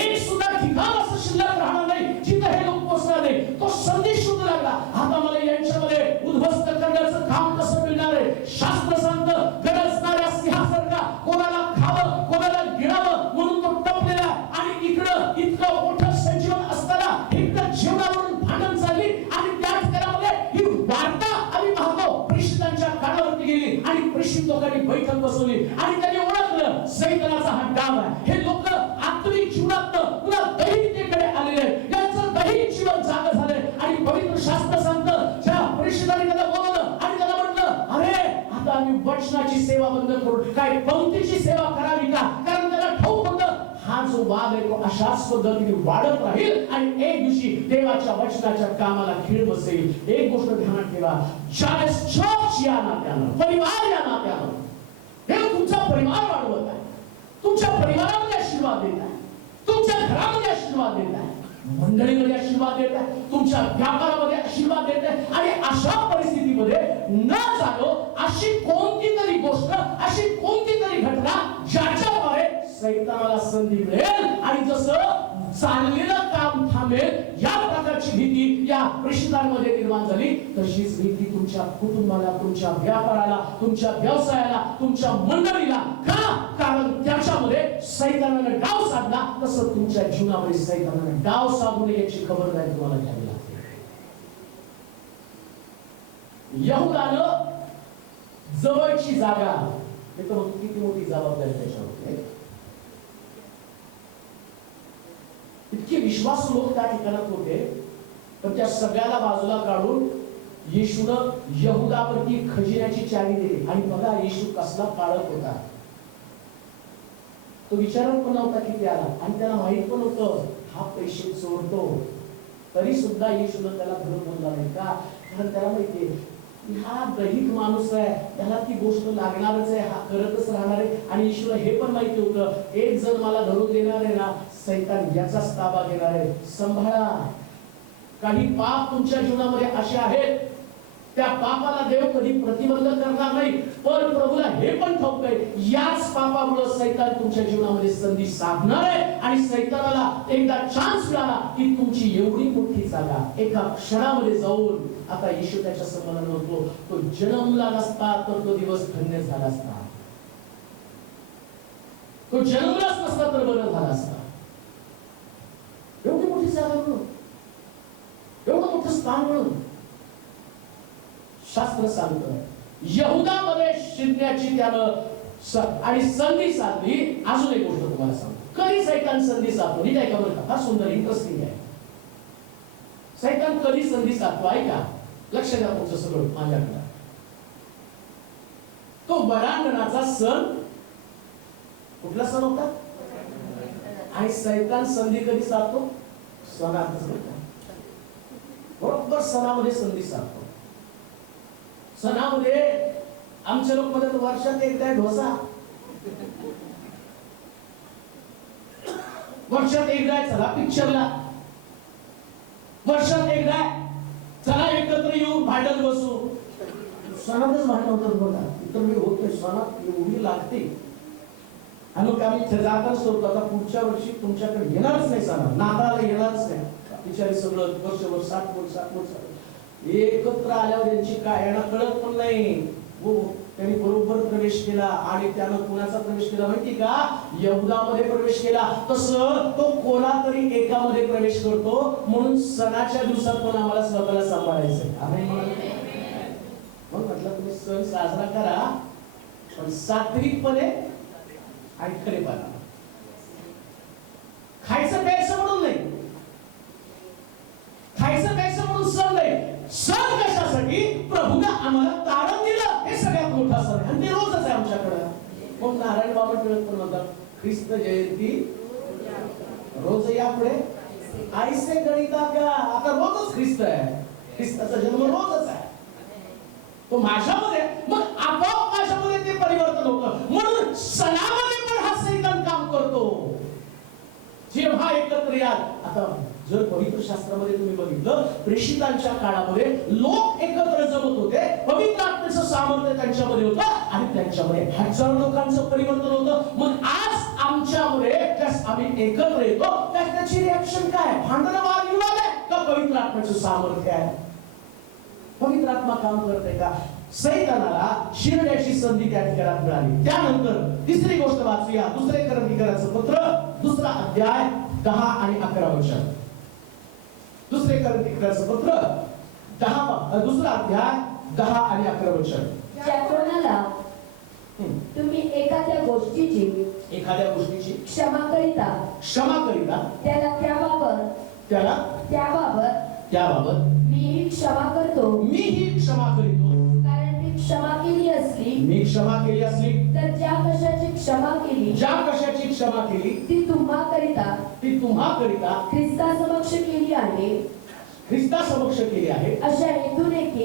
एक सुद्धा ठिकाण असं शिल्लक राहणार नाही जिथे हे लोक पोहोचणार नाही. तो संदेश शोधू लागला, आता मला यांच्यामध्ये उद्ध्वस्त करण्याचं काम कसं मिळणार आहे. शास्त्र सांगतं, गरजणाऱ्या सिंहासारखा कोणाला खावं कोणाला गिळावं म्हणून तो टपलेला. आणि इकडं इतकं मोठं संजीवन असताना इकडं जेवणावरून भांडण चालली. आणि त्या ठिकाणामध्ये ही वार्ता आम्ही पाहतो प्रेषितांच्या कानावरती गेली आणि प्रेषित लोकांनी बैठक बसवली आणि त्यांनी ओळखलं सैतानाचा हा डाव आहे. हे लोक आत्मिक जीवनात पुन्हा दैहिकतेकडे आलेले, यांचं दैहिक जीवन जागं झालंय. आणि पवित्र शास्त्र सांगतं, ज्या प्रेषितांनी त्याला बोलवलं आणि त्याला म्हटलं, अरे आता आम्ही वचनाची सेवा बंद करू, काय पंक्तीची सेवा करावी का. कारण त्याला ठाऊक होतं हा जो वाद आहे तो अशाच पद्धतीने वाढत राहील आणि एक दिवशी देवाच्या वचनाच्या कामाला खीळ बसेल. एक गोष्ट ध्यानात ठेवा, चार्ल्स चर्च या नात्यानं, परिवार या नात्यानं देव तुमचा परिवार वाढवत आहे, तुमच्या परिवारामध्ये आशीर्वाद देत आहे, तुमच्या घरामध्ये आशीर्वाद देत आहे, मंडळीमध्ये आशीर्वाद देत आहे, तुमच्या व्यापारामध्ये आशीर्वाद देत आहे. आणि अशा परिस्थितीमध्ये न जाणो अशी कोणती तरी गोष्ट, अशी कोणती तरी घटना ज्याच्याद्वारे सैतानाला संधी मिळेल आणि जसं चाललेलं काम थांबेल या प्रकारची भीती या प्रेषितांमध्ये निर्माण झाली. तशीच भीती तुमच्या कुटुंबाला, तुमच्या व्यापाराला, तुमच्या व्यवसायाला, तुमच्या मंडळीला. का? कारण त्याच्यामध्ये सैतानाने डाव साधला. तसं तुमच्या जीवनामध्ये सैतानाने डाव साधू नये याची खबरदारी तुम्हाला घ्यावी लागते. यहुदानं जवळची जागा, हे तर किती मोठी जबाबदारी त्याच्यावर. इतके विश्वासू लोक त्या ठिकाणात होते, पण त्या सगळ्याला बाजूला काढून येशूनं यहुदावरती खजिन्याची चावी दिली. आणि बघा येशू कसला पाळत होता. तो विचारत पण नव्हता किती आला आणि त्याला माहित पण होतं हा पैसे चोरतो, तरी सुद्धा येशूनं त्याला धरून बोलला नाही. का? कारण त्याला माहितीये हा दैहिक माणूस आहे, त्याला ती गोष्ट लागणारच आहे, हा करतच राहणार आहे. आणि येशूला हे पण माहिती होतं एक जर मला धरून देणार आहे ना, सैतान याचाच ताबा घेणार आहे. सांभाळा, काही पाप तुमच्या जीवनामध्ये असे आहेत त्या पापाला देव कधी प्रतिबंध करणार नाही. पण प्रभूला हे पण ठाऊक आहे याच पापामुळे सैतान तुमच्या जीवनामध्ये संधी साधणार आहे. आणि सैतानाला एकदा चान्स मिळाला की तुमची एवढी मोठी जागा एका क्षणामध्ये जाऊन, आता येशू त्याच्या संबंधाने म्हणतो तो जन्मला नसता तर तो दिवस धन्य झाला असता, तो जन्मलाच नसता तर बरं झाला असता. एवढी मोठी जागा म्हणून, एवढं मोठं स्थान म्हणून शास्त्र सांगतं यहुदामध्ये शिरण्याची त्यानं आणि संधी साधली. अजून एक गोष्ट तुम्हाला सांगतो, कधी सैतान संधी साधतो नीट ऐका बरं का, हा सुंदर इंटरेस्टिंग आहे. सैतान कधी संधी साधतो ऐका, लक्ष द्या तुमचं सगळं माझ्याकडे. तो बरांगणाचा सण, कुठला सण होता? आणि सैतान संधी कधी साधतो? सणात. बरोबर सणामध्ये संधी साधतो. सणामध्ये आमच्या लोक मध्ये वर्षात एकदा ढोसा, वर्षात एकदा चला पिक्चरला, वर्षात एकदा चला एकत्र येऊन भांडण बसू. सणातच भांडण होतात बघा, इतर मी होत नाही. सणात एवढी लागते. आणि मग आम्ही जाताच करतो आता पुढच्या वर्षी तुमच्याकडे येणारच नाही, सणा नाताळाला येणारच नाही. बिचारी सगळं वर्षभर 60 वर्ष एकत्र आल्यावर यांची काय यांना कळत पण नाही. हो, त्यांनी बरोबर प्रवेश केला आणि त्यानं कुणाचा प्रवेश केला माहिती का? यहुदामध्ये प्रवेश केला. तसं तो कोणा तरी एकामध्ये प्रवेश करतो. म्हणून सणाच्या दिवसात पण आम्हाला स्वतःला सांभाळायचंय. मग म्हटलं तुम्ही सण साजरा करा पण सात्विकपणे आणि खरेपणा. खायचं प्यायचं म्हणून नाही, खायचं प्यायचं म्हणून सण नाही. सण कशासाठी? प्रभूने आम्हाला तारण दिलं, हे सगळ्यात मोठा सण आहे आणि ते रोजच आहे आमच्याकडे. मग नारायण बाबा टिळक पण म्हणतात ख्रिस्त जयंती रोज या पुढे आईसे गणिता का. आता रोजच ख्रिस्त आहे, ख्रिस्ताचा जन्म रोजच आहे. तो माझ्यामध्ये, मग आपोआप माझ्यामध्ये ते परिवर्तन होतं. म्हणून सणामध्ये पण हा सैतान काम करतो. एकत्र याल. आता जर पवित्र शास्त्रामध्ये तुम्ही बघितलं, प्रेषितांच्या काळामध्ये लोक एकत्र जमत होते, पवित्र आत्म्याचं सामर्थ्य त्यांच्यामध्ये होतं आणि त्यांच्यामध्ये हजारो लोकांचं परिवर्तन होतं. मग आज आमच्यामध्ये त्यास आम्ही एकत्र येतो, त्याची रिॲक्शन काय? भांडण वाद आहे का पवित्र आत्म्याचं सामर्थ्य आहे? पवित्र आत्मा काम करते का? सैतानाला शिरण्याची संधी त्या ठिकाणी मिळाली. त्यानंतर तिसरी गोष्ट वाचूया, दुसरे करंदीकराचं पत्र, दुसरा अध्याय 10 आणि 11 वचन. दुसरे करंदीकराचं पत्र दुसरा अध्याय 10 आणि 11 वचन. ज्या कोणाला तुम्ही एखाद्या गोष्टीची क्षमा करिता त्याबाबत मीही क्षमा करितो. कारण मी क्षमा केली असली तर ज्या कशाची क्षमा केली ती तुम्हा करिता ख्रिस्ता समक्ष केली आहे. अशा हेतूने की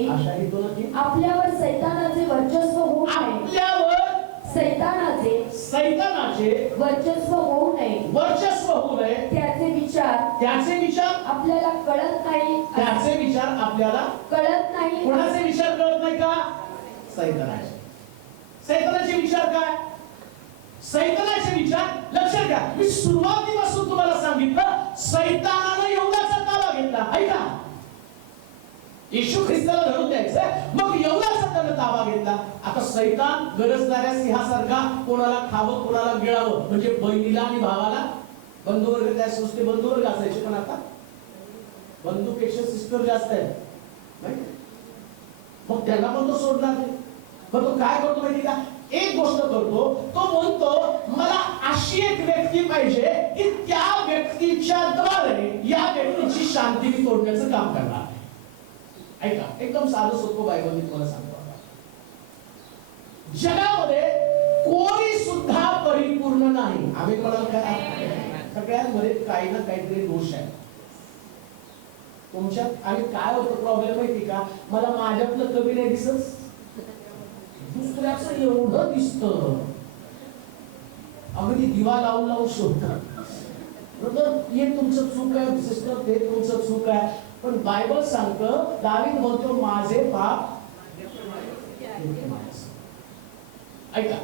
आपल्यावर सैतानाचे वर्चस्व होऊ नये त्याचे विचार आपल्याला कळत नाही. कोणाचे विचार कळत नाही का? सैतानाचे विचार काय? सैतानाचे विचार लक्षात घ्या. मी सुरुवातीपासून तुम्हाला सांगितलं, सैतानानं एवढाचा ताबा घेतला आहे का? येशू ख्रिस्ताला धरून द्यायचं, मग एवढाचा त्यानं ताबा घेतला. आता सैतान गरजणाऱ्या सिंहासारखा कोणाला खावं कोणाला गिळावं, म्हणजे बहिणीला आणि भावाला बंधुवर्ग, त्या सृष्टी बंधुवर्ग असायचे, पण आता बंधूपेक्षा सिस्टर जास्त आहे. मग त्याला पण तो सोडणार नाही. पण तो काय करतो माहिती का? एक गोष्ट करतो, तो म्हणतो मला अशी एक व्यक्ती पाहिजे की त्या व्यक्तीच्या द्वारे या व्यक्तीची शांती मी तोडण्याचं काम करणार. ऐका, एकदम साधं सोपं बायबल मी तुम्हाला सांगतो. जगामध्ये कोणी सुद्धा परिपूर्ण नाही. आम्ही म्हणाल काय? सगळ्यांमध्ये काही ना काहीतरी दोष आहे तुमच्यात. आणि काय होतं प्रॉब्लेम माहिती का? मला माझ्यातलं कमी नाही दिसत, दुसऱ्याचं एवढं दिसतं. अगदी दिवा लावून शोधतात. हे तुमचं चूक आहे सिस्टर, ते तुमचं चूक आहे. पण बायबल सांगतं, दावीद म्हणतो माझे पाप. ऐका,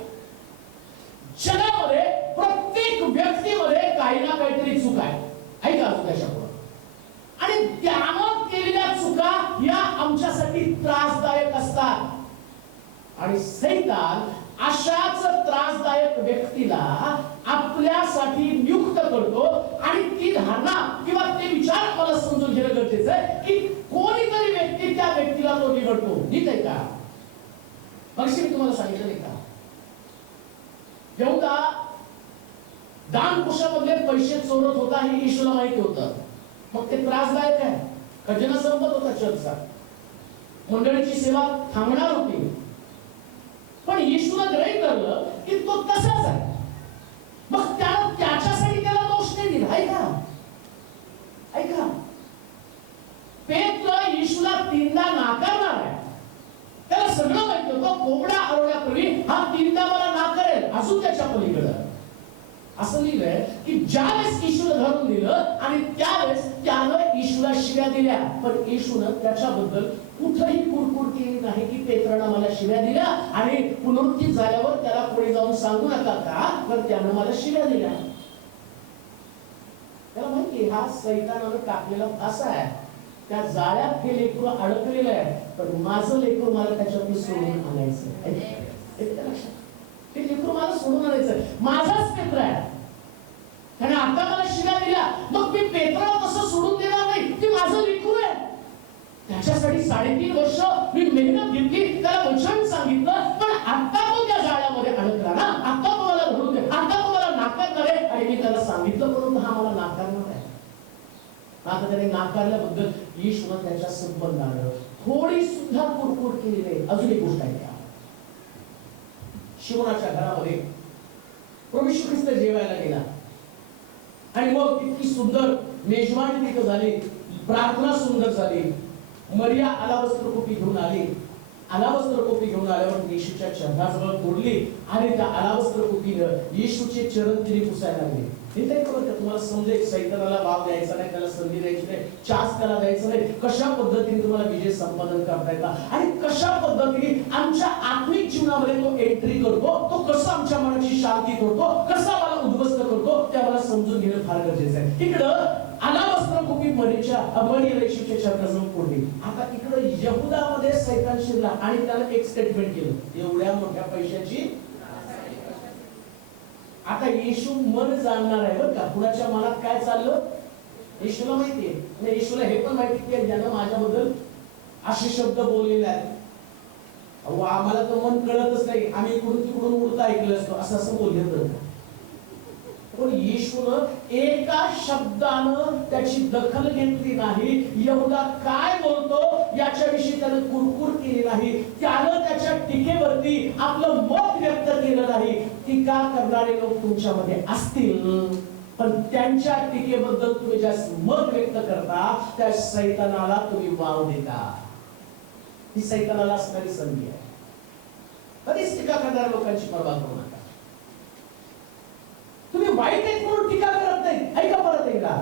जगामध्ये प्रत्येक व्यक्तीमध्ये काही ना काहीतरी चूक आहे. ऐका त्याच्यापुढे, आणि त्यानं केलेल्या चुका या आमच्यासाठी त्रासदायक असतात. आणि सैतान अशाच त्रासदायक व्यक्तीला आपल्यासाठी नियुक्त करतो. आणि ती धारणा किंवा ते विचार मला समजून घेणं गरजेचं आहे की कोणीतरी व्यक्ती त्या व्यक्तीला तो निवडतो. नीट आहे का? मगाशी मी तुम्हाला सांगितलं नाही का, यहूदा दानकोशामधले पैसे चोरत होता हे येशूला माहिती होतं. मग ते त्रासदायक आहे. खजिना संपत होता चर्चचा, मंडळीची सेवा थांबणार होती. पण येशूला ग्रहित धरलं की तो तसाच आहे. मग त्याला त्याच्यासाठी त्याला दोष नाही दिला. ऐका, पेत्र येशूला 3दा नाकारणार आहे. त्याला सगळं माहिती होतं, कोंबडा हरवण्यापूर्वी हा 3दा मला नाकारेल. अजून त्याच्या पलीकडे असं लिहिलंय की ज्यावेळेस येशूला धरून दिलं आणि त्यावेळेस त्यानं येशूला शिव्या दिल्या, पण येशूनं त्याच्याबद्दल कुठेही कुरकुर केली नाही की पेत्रानं मला शिव्या दिल्या आणि पुनरुत्थित झाल्यावर त्याला कोणी जाऊन सांगू नका का, तर त्यानं मला शिव्या दिल्या. त्याला माहिती हा सैतानानं टाकलेला फासा आहे. त्या जाळ्यात हे लेकरू अडकलेलं आहे, पण माझं लेकरू मला त्याच्यातून सोडून आणायचं. ते लेकरू मला सोडून आणायचं, माझाच पेत्र आहे. आणि आता मला शिव्या दिल्या, मग मी पेत्राला तसं सोडून देणार नाही. ते माझं लेकरू आहे. त्याच्यासाठी 3.5 वर्ष मी मेहनत घेतली, त्याला वचन सांगितलं, पण आता तो त्या जाळ्यामध्ये अडकला ना. आता तो मला धरून दे, आता तो मला नाकारणार आहे. आणि मी त्याला सांगितलं परंतु हा मला नाकारणार आहे. आता त्याने नाकारल्याबद्दल येशूने त्याच्या संबंधानं थोडी सुद्धा कुरकुर केली नाही. अजून एक गोष्ट आहे, शिमोनाच्या घरामध्ये प्रभू येशू ख्रिस्त जेवायला गेला आणि मग इतकी सुंदर मेजवानी तिथं झाली, प्रार्थना सुंदर झाली. मरिया अलावस्त्र कुपी घेऊन आली अलावस्त्र कोपी घेऊन आल्यावर येशूच्या चरणाजवळ तोडली आणि त्या अलावस्त्र कोपीनं येशूचे चरण तिने पुसायला लागले. हे नाही खबर का तुम्हाला समजेल, सैतानाला वाव द्यायचा नाही, त्याला संधी द्यायची नाही, चान्स त्याला द्यायचा नाही, कशा पद्धतीने तुम्हाला विजय संपादन करता येतात आणि कशा पद्धतीने आमच्या आत्मिक जीवनामध्ये तो एंट्री करतो, तो कसा आमच्या मनाची शांती करतो, कसा मला उद्ध्वस्त करतो, ते आम्हाला समजून घेणं फार गरजेचं आहे. इकडं अलावस्त्र कोपी येशूच्या चरणाजवळ फोडली. आता इकडं यहुदामध्ये सैतान शिरला आणि त्याला एक स्टेटमेंट केलं, एवढ्या मोठ्या पैशाची. आता येशू मन जाणणार आहे बरं का, कुणाच्या मनात काय चाललं येशूला माहितीये. आणि येशूला हे पण माहिती की ज्यानं माझ्याबद्दल असे शब्द बोललेले आहेत, अहो आम्हाला तर मन कळतच नाही, आम्ही इकडून तिकडून उडता ऐकलं असतो, असं बोलले तर. पण येशूनं एका शब्दानं त्याची दखल घेतली नाही. यहुदा काय बोलतो याच्याविषयी त्यानं कुरकुर केली नाही, त्यानं त्याच्या टीकेवरती आपलं मत व्यक्त केलं नाही. टीका करणारे लोक तुमच्यामध्ये असतील, पण त्यांच्या टीकेबद्दल तुम्ही ज्या मत व्यक्त करता त्या सैतानाला तुम्ही वाव देता. ही सैतानाला असणारी संधी आहे. कधीच टीका करणाऱ्या लोकांची पर्वा करू नका. तुम्ही वाईट आहेत म्हणून टीका करत नाही. ऐका परत एकदा,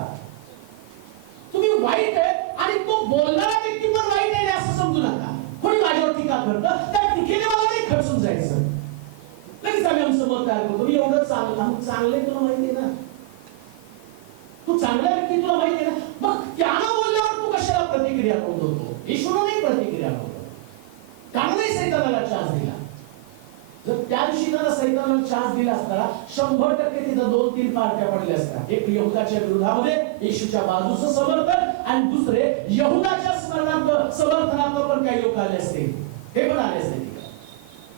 तुम्ही वाईट आहे आणि तो बोलणारा व्यक्ती पण वाईट आहे असं समजू नका. कोणी माझ्यावर टीका करतं, त्या टीकेने मला नाही खर्चून जायचं. लगेच आम्ही आमचं मत तयार करतो, मी एवढं चांगलं तुला माहिती आहे ना, तू चांगला व्यक्ती तुला माहिती आहे ना, मग त्यानं बोलल्यावर तू कशाला प्रतिक्रिया नोंदवतो. येशूने नाही प्रतिक्रिया नोंदवतो, त्यानं नाही सैतानाला चान्स दिला. जर त्या दिवशी त्याला सैतानाला चान्स दिला असता 100% तिथं 2-3 पार्ट्या पडल्या असत्या. एक यहुदाच्या विरोधामध्ये येशूच्या बाजूचं समर्थन आणि दुसरे यहुदाच्या समर्थनार्थ पण काही लोक आले असते, हे पण आले असते.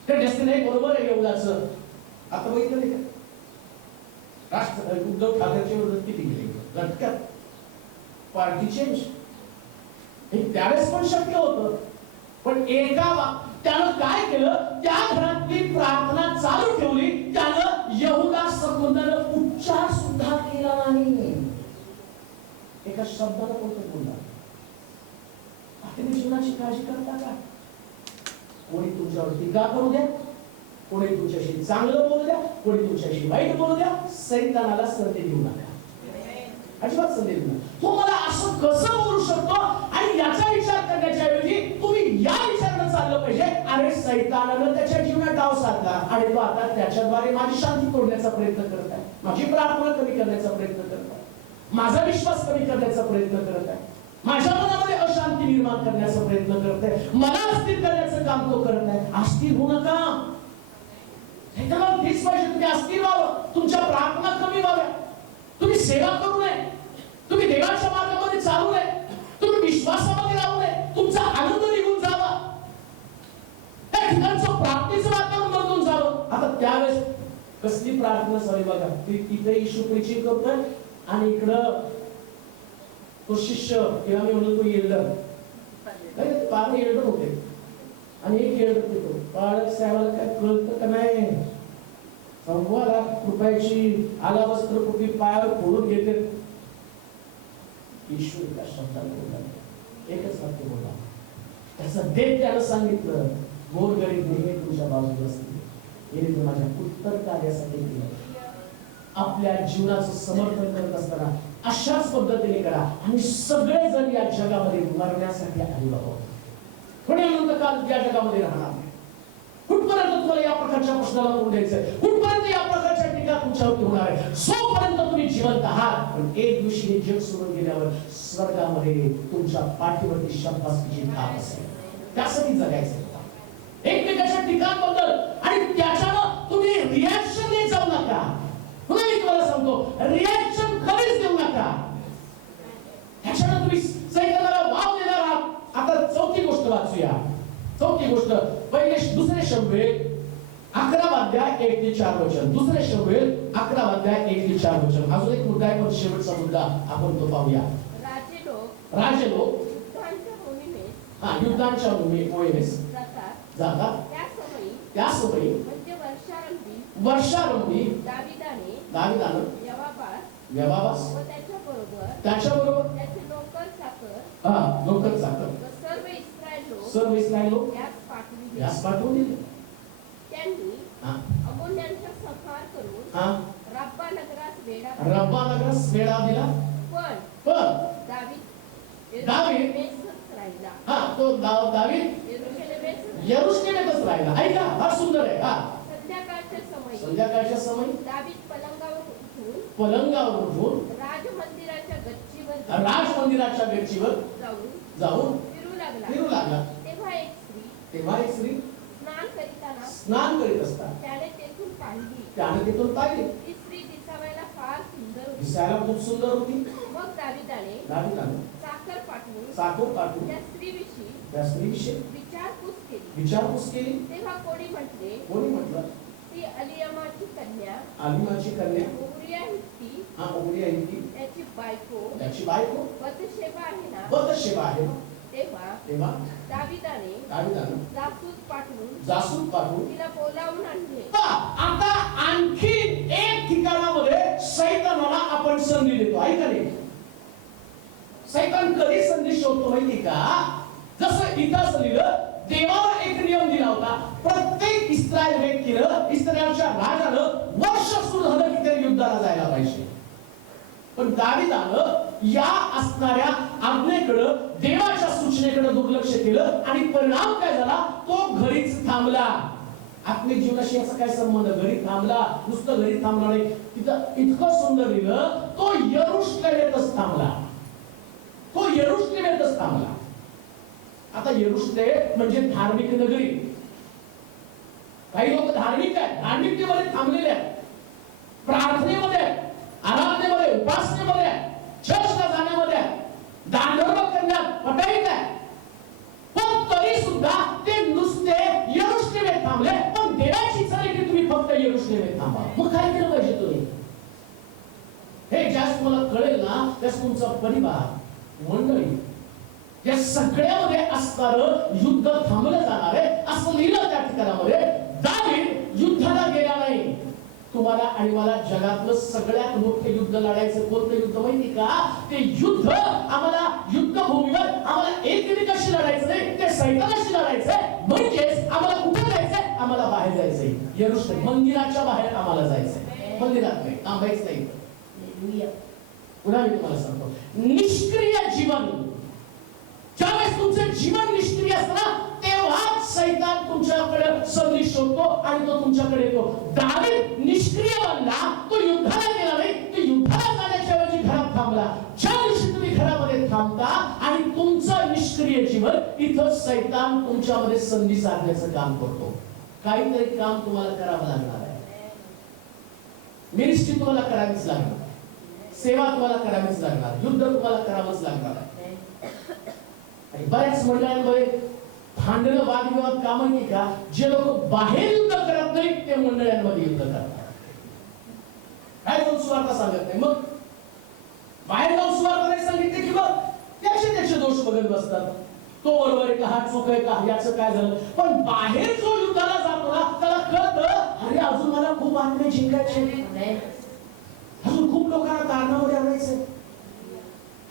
ते जास्त नाही, बरोबर आहे यहुदाचं. आता बघितलं नाही का राष्ट्र उद्धव ठाकरेच्या विरोधात किती गेले लटक्यात, पार्टी चेंज. हे त्यावेळेस पण शक्य होतं, पण त्यानं काय केलं, त्या घरातली प्रार्थना चालू ठेवली. त्यानं यहुदा संबंधानं उच्चार सुद्धा केला नाही. एका शब्दाला कोणतं बोलला. तुम्ही जीवनाची काळजी करता का? कोणी तुमच्यावर टीका करू द्या, कोणी तुमच्याशी चांगलं बोलू द्या, कोणी तुमच्याशी वाईट बोलू द्या, सैतानाला संधी देऊ नका. अजिबात संधी देऊ नका. तो मला असं कसं बोलू शकतो आणि याचा विचार करण्याच्या ऐवजी तुम्ही या विचारानं चाललं पाहिजे, अरे सैतानानं त्याच्या जीवनात डाव साधला आणि तो आता त्याच्याद्वारे माझी शांती तोडण्याचा प्रयत्न करत आहे, माझी प्रार्थना कमी करण्याचा प्रयत्न करत आहे, माझा विश्वास कमी करण्याचा प्रयत्न करत आहे, माझ्या मनामध्ये अशांती निर्माण करण्याचा प्रयत्न करत आहे, मला अस्थिर करण्याचं काम तो करत आहे. अस्थिर होऊ नका. सैतानाला तेच पाहिजे तुम्ही अस्थिर व्हावं, तुमच्या प्रार्थना कमी व्हाव्या, तुम्ही सेवा करू नये, तुम्ही देवाच्या मार्गामध्ये चालू नये, तुम्ही विश्वासामध्ये राहू नये, तुमचा आनंद निघून जावा, त्या ठिकाणचं प्राप्तीचं वातावरण बदलून जावं. आता त्यावेळेस कसली प्रार्थना चालू बघा, तिथे येशू प्रीचिंग करतोय आणि इकडं तो शिष्य किंवा मी म्हणतो तो येल्डर, पाणी येल्डर होते आणि एक येल्डर देतो. पाळक साहेबाला काय कळतं का नाही, 1.25 लाख रुपयाची अलावस्त्र कोपी पायावर फोडून घेते. ईश्वर एका शब्दात बोलला, एकच वाक्य बोलला, त्याचं देत त्यानं सांगितलं, गोरगरीब नेहमी तुमच्या बाजूला असतील, हे माझ्या उत्तर कार्यासाठी केलं. आपल्या जीवनाचं समर्थन करत असताना अशाच पद्धतीने करा. आणि सगळे जण या जगामध्ये मरण्यासाठी आलेलो आहोत. कोणी म्हणतं काल या जगामध्ये राहणार नाही. कुठपर्यंत तुम्हाला या प्रकारच्या प्रश्नाला तोंड द्यायचंय, कुठपर्यंत या प्रकारच्या टीका तुमच्यावरती होणार आहे, जोपर्यंत तुम्ही जिवंत आहात. पण एक दिवशी हे जग सोडून गेल्यावर स्वर्गामध्ये तुमच्या पाठीवरती शाबासकीची थाप असेल. त्यासाठी जगायचं. एकमेकाच्या टीकांबद्दल आणि त्याच्यानं तुम्ही रिॲक्शन देत जाऊ नका. पुन्हा मी तुम्हाला सांगतो, रिॲक्शन कधीच देऊ नका. ह्याच्यानं तुम्ही सैतानाला वाव देणार आहात. आता चौथी गोष्ट वाचूया. चौथी गोष्ट, दुसरे शमूएल 11:1-4 वचन. दुसरे शमूएल 11:1-4 वचन. अजून एक मुद्दा आहे, पण शेवटचा मुद्दा आपण तो पाहूया. राजे लोक युद्धांच्या मोहिमेस जातात. त्या समयी वर्षारंभी दाविदानं यवाबास त्याच्याबरोबर नोकर चाकर सर्व इस्रायल लोक यास पाठवून दिले. त्यांनी हा अमोल्यांचा संहार करून हा रब्बा नगरात वेढा रब्बा नगरास वेढा दिला. पण दावीद दावीद राहिला. हा तो दावीद यरूशलेमेत यरूशलेमेतच राहिला. ऐका फार सुंदर आहे. हा संध्याकाळच्या समयी दावीद दावीद पलंगावर उठून राजमंदिराच्या गच्चीवर जाऊन फिरू लागला. तेव्हा एक स्त्री स्नान करीत असता त्याने तेथून पाहिली. ती स्त्री दिसायला फार सुंदर होती. दिसायला खूप सुंदर होती. मग दावीदाने साखर पाठवून त्या स्त्रीविषयी विचारपूस केली. तेव्हा कोणी म्हटलं ती अलियामाची कन्या उरिया हित्ती त्याची बायको बतशेबा आहे ना. तेव्हा दावीदाने जासूस पाठवून तिला बोलावून आणले. आता आणखी एक ठिकाणामध्ये सैतानाला आपण संधी देतो. ऐका नाही, सैतान कधी संधी शोधतो माहिती का? जसं इतिहास लिहिलं, देवाला एक नियम दिला होता. प्रत्येक इस्रायल व्यक्तीनं, इस्रायलच्या राजानं वर्ष सुरू झालं की त्याने युद्धाला जायला पाहिजे. पण दावीदानं या असणाऱ्या आज्ञेकडे, देवाच्या सूचनेकडे दुर्लक्ष केलं आणि परिणाम काय झाला? तो घरीच थांबला. आत्मिक जीवनाशी याचा काय संबंध? घरी थांबला. नुसतं घरी थांबला नाही, तिथं इतकं सुंदर लिहिलं, तो यरूशलेमेतच थांबला. आता यरूशलेम म्हणजे धार्मिक नगरी. काही लोक धार्मिक आहेत, धार्मिकतेमध्ये थांबलेले आहेत, प्रार्थनेमध्ये, आराधनेमध्ये, उपासनेमध्ये, चर्चला जाण्यामध्ये, दानधर्म करण्यात पटाईत आहे. पण तरी सुद्धा ते नुसते यरूशलेमेत थांबले. पण देवाची इच्छा आहे की तुम्ही फक्त यरूशलेमेत थांबा. मग काय केलं पाहिजे तुम्ही? हे ज्यास तुम्हाला कळेल ना, त्यास तुमचा परिवार, मंडळी, या सगळ्यामध्ये असणारं युद्ध थांबलं जाणार आहे असं लिहिलं त्या ठिकाणामध्ये. दावीद युद्धाला गेला नाही. तुम्हाला आणि मला जगातलं सगळ्यात मोठं युद्ध लढायचं कोणतं युद्ध माहिती का? ते युद्ध आम्हाला युद्धभूमीवर आम्हाला एकमेकांशी लढायचं नाही, ते सैतानाशी लढायचंय. म्हणजेच आम्हाला कुठे जायचंय? आम्हाला बाहेर जायचंय. यरूशलेम मंदिराच्या बाहेर आम्हाला जायचंय, मंदिरात नाही, थांबायचं नाही. पुन्हा मी तुम्हाला सांगतो, निष्क्रिय जीवन, ज्यावेळेस तुमचं जीवन निष्क्रिय असतं ना, तेव्हा सैतान तुमच्याकडे संधी शोधतो आणि तो तुमच्याकडे येतो. दावीद निष्क्रिय बनला, तो युद्धाला गेला नाही, तो युद्धाला जाण्याच्या ऐवजी घरात थांबला. ज्या दिवशी तुम्ही घरामध्ये थांबता आणि तुमचं निष्क्रिय जीवन, इथं सैतान तुमच्यामध्ये संधी साधण्याचं काम करतो. काहीतरी काम तुम्हाला करावं लागणार आहे. मिनिस्ट्री तुम्हाला करावीच लागणार, सेवा तुम्हाला करावीच लागणार, युद्ध तुम्हाला करावंच लागणार आहे. आणि बऱ्याच मंडळांमध्ये भांडणं, वादविवाद का माहिती का? जे लोक बाहेर युद्ध करत नाही ते मंडळांमध्ये युद्ध करतात. काय जाऊन सुवार्ता सांगत नाही, मग बाहेर जाऊन सुवार्ता नाही सांगितले की मग त्याचे दोष बघत बसतात. तो बरोबर आहे का, हा चूक आहे का, याचं काय झालं. पण बाहेर जो युद्धाला जातो ना, त्याला कळतं अरे अजून मला खूप आत्मे जिंकायचे, अजून खूप लोकांना कारणामध्ये आणायचंय.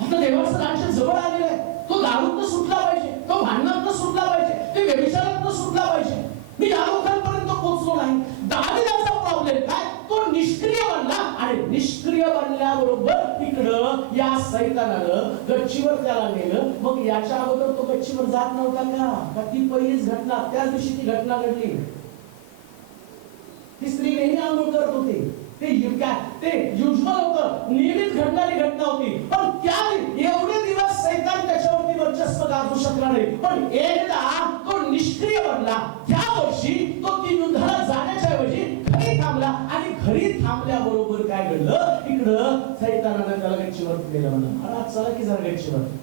आता देवाचं राज्य जवळ आलेलं आहे. तो दारूतनं सुटला पाहिजे, तो भांडणातनं सुटला पाहिजे, ते व्यभिचारातनं सुटला पाहिजे. मी या लोकांपर्यंत पोहोचलो नाही. दावीदाचा प्रॉब्लेम काय? तो निष्क्रिय बनला आणि निष्क्रिय बनल्याबरोबर इकडं या सैतानानं गच्चीवर त्याला नेलं. मग याच्या अगोदर तो गच्चीवर जात नव्हता का? ती पहिलीच घटना, त्याच दिवशी ती घटना घडली. ती स्त्री नेहमी आंघोळ करत होती. ते युजल होतं, नियमित घडणारी घटना होती. पण त्या एवढे दिवस सैतान त्याच्यावरती वर्चस्व गाजवू शकला नाही. पण एकदा तो निष्क्रिय बनला, त्या वर्षी तो ती युद्धाला जाण्याच्या ऐवजी घरी थांबला. आणि घरी थांबल्याबरोबर काय घडलं? इकडं सैतानानं त्याला गच्चीवरती नेलं. म्हणलं महाराज चला की जरा गच्चीवरती.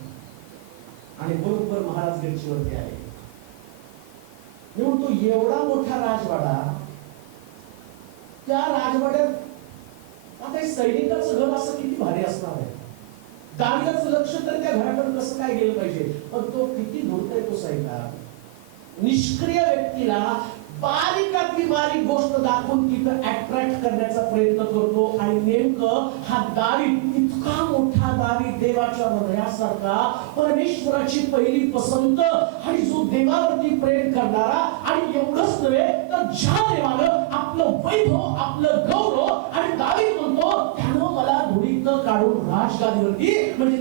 आणि बरोबर महाराज गच्चीवरती आले. म्हणून तो एवढा मोठा राजवाडा, त्या राजवाड्यात आता सैनिकाचं घर असं किती भारी असणार आहे. दावीदाचं लक्ष तर त्या घराकडे कसं काय गेलं पाहिजे. पण तो किती धोरतोय तो सैतान. निष्क्रिय व्यक्तीला बारीकातली बारीक गोष्ट दाखवून तिथं अट्रॅक्ट करण्याचा प्रयत्न करतो आणि नेमकं हा दावीद इतका मोठा दावीद देवाच्या हृदयासारखा परमेश्वराची पहिली पसंत आणि जो देवावरती प्रेम करणारा आणि एवढंच नव्हे तर ज्या देवानं आपलं वैभव आपलं गौरव आणि दावीद म्हणतो त्यानं मला धुळीतनं काढून राजगादीवरती म्हणजे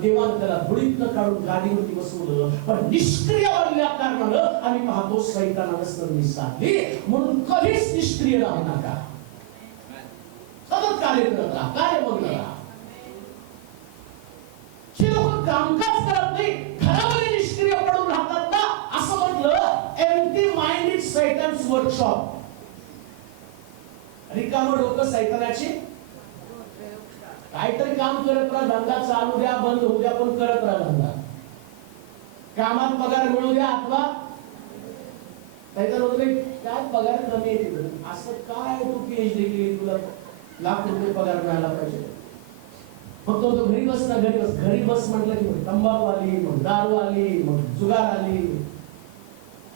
देवानं त्याला धुळीतनं काढून गादीवरती बसवलं पण निष्क्रिय बनल्या कारणानं आम्ही पाहतो सैतानानं संधी साधली म्हणून कधीच निष्क्रिय राहू नका सतत कार्य करत राहा कार्य बघत राहा जे लोक कामकाज करत नाही घरामध्ये निष्क्रिय पडून राहतात ना असं म्हटलं एम्प्टी माइंड इज सैतान्स वर्कशॉप रिकामं डोकं सैतानाची काहीतरी काम करत राहा धंदा चालू द्या बंद होऊ द्या पण करत राहा धंदा कामात पगार मिळू द्या अथवा काय पगार कमी आहे तिकडे असं काय तू पीएचडी केली तुला लाख रुपये पगार मिळाला पाहिजे फक्त तो घरी बस म्हटलं की तंबाखू आली मग दारू आली मग जुगार आली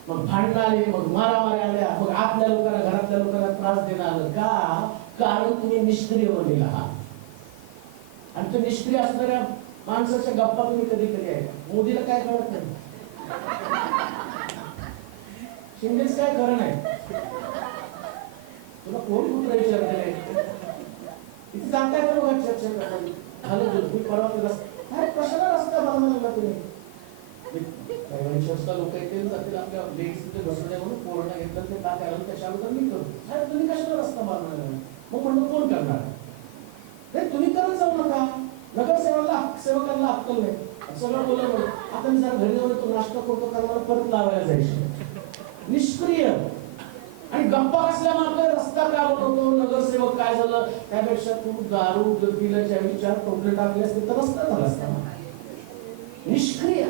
मग भांडणं आली मग मारामारी आल्या मग आपल्या लोकांना घरातल्या लोकांना त्रास देणं आलं का कारण तुम्ही निष्क्रिय बनलेला आहात आणि तो निष्क्रिय असणाऱ्या माणसाच्या गप्पा तुम्ही कधी कधी ऐका मोदीला काय कळत नाही शिंदेच काय खरं नाही तुला कोण कुठं विचारते इथे जाताय तर बघा चर्चा करता झालं तुम्ही परवा काय कशाला रस्ता बनवायला लागला तुम्ही चर्चा लोक येते जातील आपल्या लेडीज तिथे बसवल्या म्हणून कोरोना घेतलं ते का करायला त्याच्या अगोदर मी करतो साहेब तुम्ही कशाला रस्ता बनवायला लागला मग म्हणलं कोण करणार नाही तुम्ही करत जाऊ नका सेवकांना अक्कल नाही सगळं बोललं आता मी जरा घरी जाऊन तो नाश्ता करतो कारण मला परत लावायला जायचं निष्क्रिय आणि गप्पा असल्यामुळे रस्ता का बनवतो नगरसेवक काय झालं त्यापेक्षा तू दारू पिल्याच्या विचार टोपले टाकले असते तर रस्ता झाला असता निष्क्रिय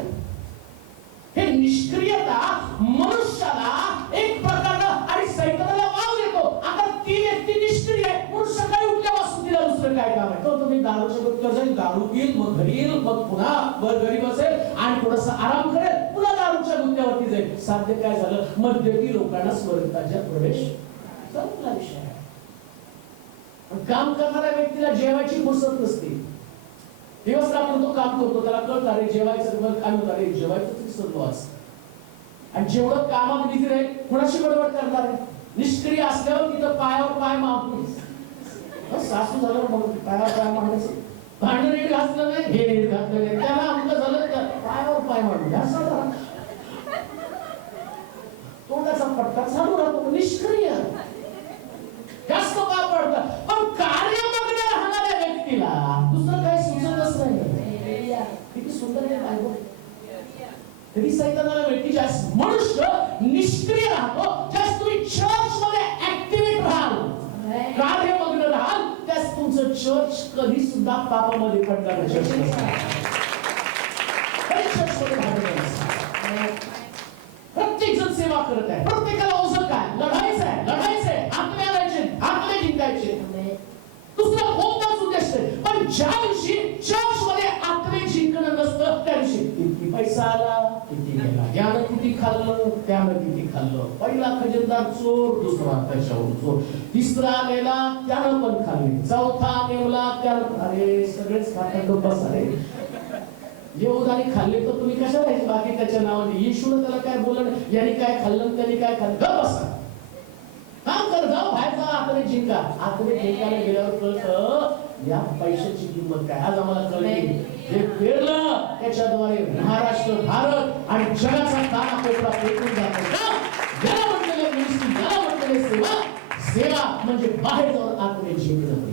हे निष्क्रियता मनुष्याला एक प्रकारनं आणि सैतानाला वाव देतो आता ती व्यक्ती निष्क्रिय आहे म्हणून सकाळी उठल्यापासून तिला दुसरं काय काम आहे तो तुम्ही दारूच्या गुटखा जाईल दारू पिईल मग घरी येईल मग पुन्हा घरी बसेल आणि थोडासा आराम करेल पुन्हा दारूच्या गुत्त्यावरती जाईल साध्य काय झालं मध्यपी लोकांना स्वर्गाच्या प्रवेश संपला विषय काम करणाऱ्या व्यक्तीला जेवायची फुरसत नसते दिवस रात्र तो काम करतो त्याला कळतं अरे जेवायचं मग काय होतं अरे जेवायचं विसरलो आज आणि जेवढं कामात बिझी राहील कुणाशी बडबड करणार आहे निष्क्रिय असल्यावर तिथं पायावर पाय मारतो सासू झालं मग पायावर पाय मारायचं भांडण नीट घातलं नाही हे नीट घातलं नाही त्याला आमचं झालं तर पायावर पाय मारतो असं तोंडाचा पट्टा चालू राहतो निष्क्रिय जास्त का पडतं पण कार्यमग्न राहणाऱ्या व्यक्तीला दुसरं काही सुचतच नाही किती सुंदर आहे बायबल तरी सैतानाला व्यक्ती जास्त मनुष्य निष्क्रिय राहतो जास्त तुम्ही चर्च मध्ये ऍक्टिव्ह राहाल कार्यमग्न राहाल त्यास तुमचं चर्च कधी सुद्धा पापामध्ये पडणार प्रत्येक जण सेवा करत आहे प्रत्येकाला ओझं काय लढायचंय आत्म्या जिंकायचे दुसरा कोणताच उद्देश नाही पण ज्या दिवशी चर्च मध्ये आत्मे जिंकणं नसतं त्या दिवशी किती पैसा आला किती गेला यानं किती खाल्लं त्यानं किती खाल्लं पहिला खजिनदार चोर दुसरा त्याच्यावर चोर तिसरा आलेला त्यानं पण खाल्ले चौथा नेमला त्यानं अरे सगळेच खातात बस अरे जेवढाने खाल्ले तर तुम्ही कशाला आहे बाकी त्याच्या नावाने येशूने त्याला काय बोललं यांनी काय खाल्लं त्यांनी काय खाल्लं बसा काम कर जाऊ बाहेर जा आतने जिंकायला गेल्यावर कळतं या पैशाची किंमत काय आज आम्हाला कळली जे पेरलं त्याच्याद्वारे महाराष्ट्र भारत आणि जगाचा कानाकोपरा पेटून जातो याला म्हटलेलं मिनिस्ट्री याला म्हटलेलं सेवा म्हणजे बाहेर जाऊन आतने जिंकणं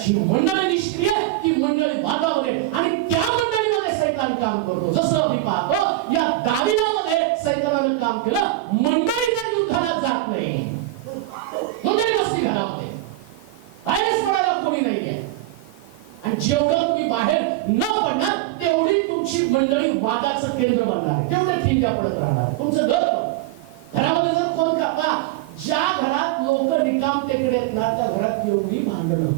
जी मंडळी निष्क्रिय ती मंडळी वादामध्ये आणि त्या मंडळीमध्ये सैतान काम करतो जसं मी पाहतो या दाविदामध्ये सैतानानं काम केलं मंडळी जर युद्धाला जात नाही मंडळी बसली घरामध्ये बाहेरच पडायला कोणी नाहीये आणि जेवढं तुम्ही बाहेर न पडणार तेवढी तुमची मंडळी वादाचं केंद्र बनणार आहे तेवढे ठिणग्या पडत राहणार तुमचं घरामध्ये जर कोण का ज्या घरात लोक रिकाम टेकडे आहेत ना त्या घरात एवढी भांडणं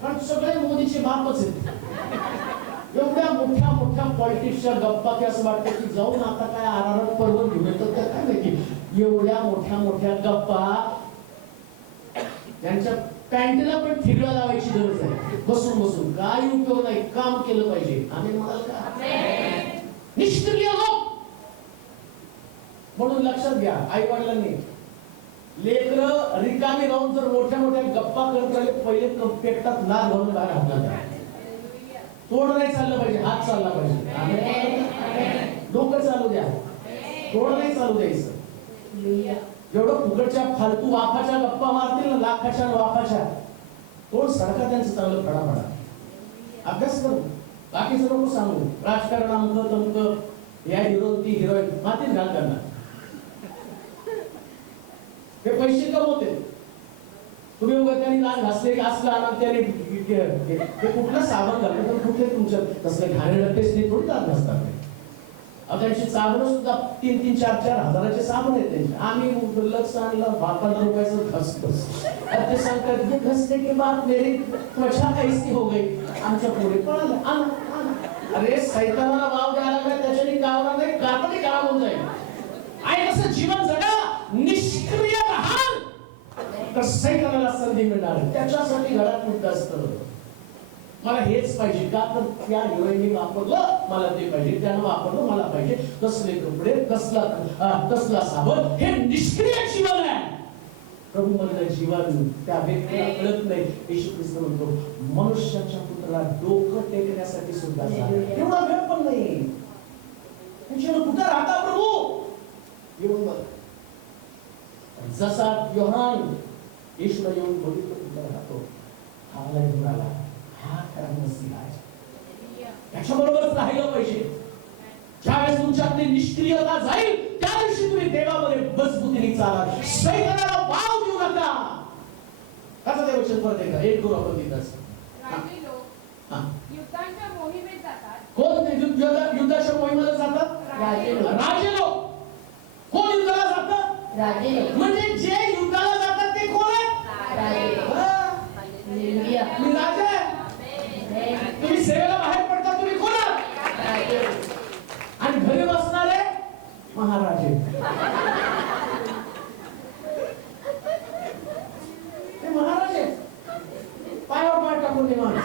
कारण सगळे मोदीचे बापच आहेत एवढ्या मोठ्या पॉलिटिक्सच्या गप्पा की असं वाटतं की जाऊन आता काय आरारात पर्व घेऊन येतात काय नाही की एवढ्या मोठ्या मोठ्या गप्पा त्यांच्या पॅन्टीला पण ठिगळा लावायची गरज आहे. बसून बसून काय उपयोग नाही, काम केलं पाहिजे. आम्ही म्हणाल का? निष्क्रिय लोक. म्हणून लक्षात घ्या, आई वडिलांनी लेकरं रिकामी राहून जर मोठ्या मोठ्या गप्पा करत राहिले, पहिले पेटात नाक घालून बाहेर हाकला. तोंड नाही चाललं पाहिजे, हात चालला पाहिजे. डोकं चालू द्या, तोंड नाही चालू द्यायचं. एवढं फुकटच्या फालतू वाफाच्या गप्पा मारतील ना, लाखाच्या वाफाच्या, तोंड सडका त्यांचं चांगलं फडाफडा. अभ्यास करू, बाकीचं नको सांगू. राजकारण अमकं तमकं, या हिरो ती हिरोईन मातीत घाल करणार. हे पैसे कमवते. तुम्ही उगा त्यांनी लहान घासले की असलं आणा त्याने ते कुठलं साबण घालतं तर कुठले तुमच्या तसलं घाणेरडं टेस्ट नाही थोडी दात घासतात. त्यांची साबण सुद्धा 3-3, 4-4 हजाराचे साबण आहेत त्यांचे. आम्ही लक्ष आणलं 12 रुपयाचं घसतो. ते सांगतात की घसने के बाद मेरी त्वचा कैसी हो गई. आमच्या पुढे पळालं आणा. अरे सैतानाला वाव द्यायला लागला, त्याच्याने काय होणार नाही, कापडी खराब होऊन जाईल. आणि कसं जीवन जगा, निष्क्रिय राहाल तर सैतानाला संधी मिळणार. त्याच्यासाठी घरात मुद्दा असतं, मला हेच पाहिजे का, तर त्या हिरोईनने वापरलं मला ते पाहिजे, त्यानं वापरलं मला पाहिजे. कसले कपडे, कसला साबण, हे निष्क्रिय जीवन आहे. प्रभू म्हणलं जीवन त्या व्यक्तीला कळत नाही. येशू ख्रिस्त म्हणतो मनुष्याच्या पुत्राला डोकं टेकण्यासाठी सुद्धा एवढा वेळ पण नाही. कुठं राहता प्रभू? येऊन बघ. जसा योहान येशूला येऊन बघितलं कुठं राहतो, आला घेऊन आला, हा खरा मसीहा आहे. त्याच्याबरोबरच राहिलं पाहिजे. ज्यावेळेस तुमच्यातली निष्क्रियता जाईल, त्या दिवशी तुम्ही देवामध्ये मजबूतीने चालाल. सैतानाला वाव देऊ नका. कसं ते वचन परत एकदा 1 करू आपण तिथंच. राजे लोक युद्धांच्या मोहिमेत जातात. कोण युद्धाच्या मोहिमेला जातात? राजे लोक. कोण युद्धाला जातात? राजे लोक. म्हणजे जे युद्धाला जातात ते कोण आहेत? राजे लोक. मी राजा आहे. तुम्ही सेवेला बाहेर पडता, तुम्ही कोण आहात? आणि घरी बसणारे महाराजे. ते महाराजे पायावर पाय टाकून निवांत.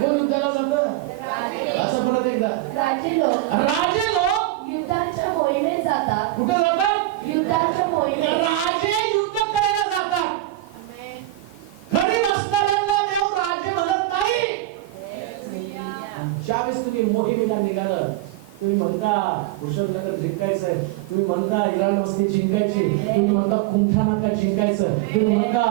कोण युद्धाला जातं? असं परत एकदा. राजे लोक युद्धाच्या मोहिमेत जातात. कुठे जातात? युद्धाच्या मोहिमेत. राजे युद्ध करायला जातात. घरी बसणाऱ्यांना देव राजे म्हणत नाही. ज्यावेळेस तुम्ही मोहिमेला निघालं, तुम्ही म्हणता कुशलनगर जिंकायचंय, तुम्ही म्हणता इराण वस्ती जिंकायची, तुम्ही म्हणता कुंठा नाका जिंकायचं, तुम्ही म्हणता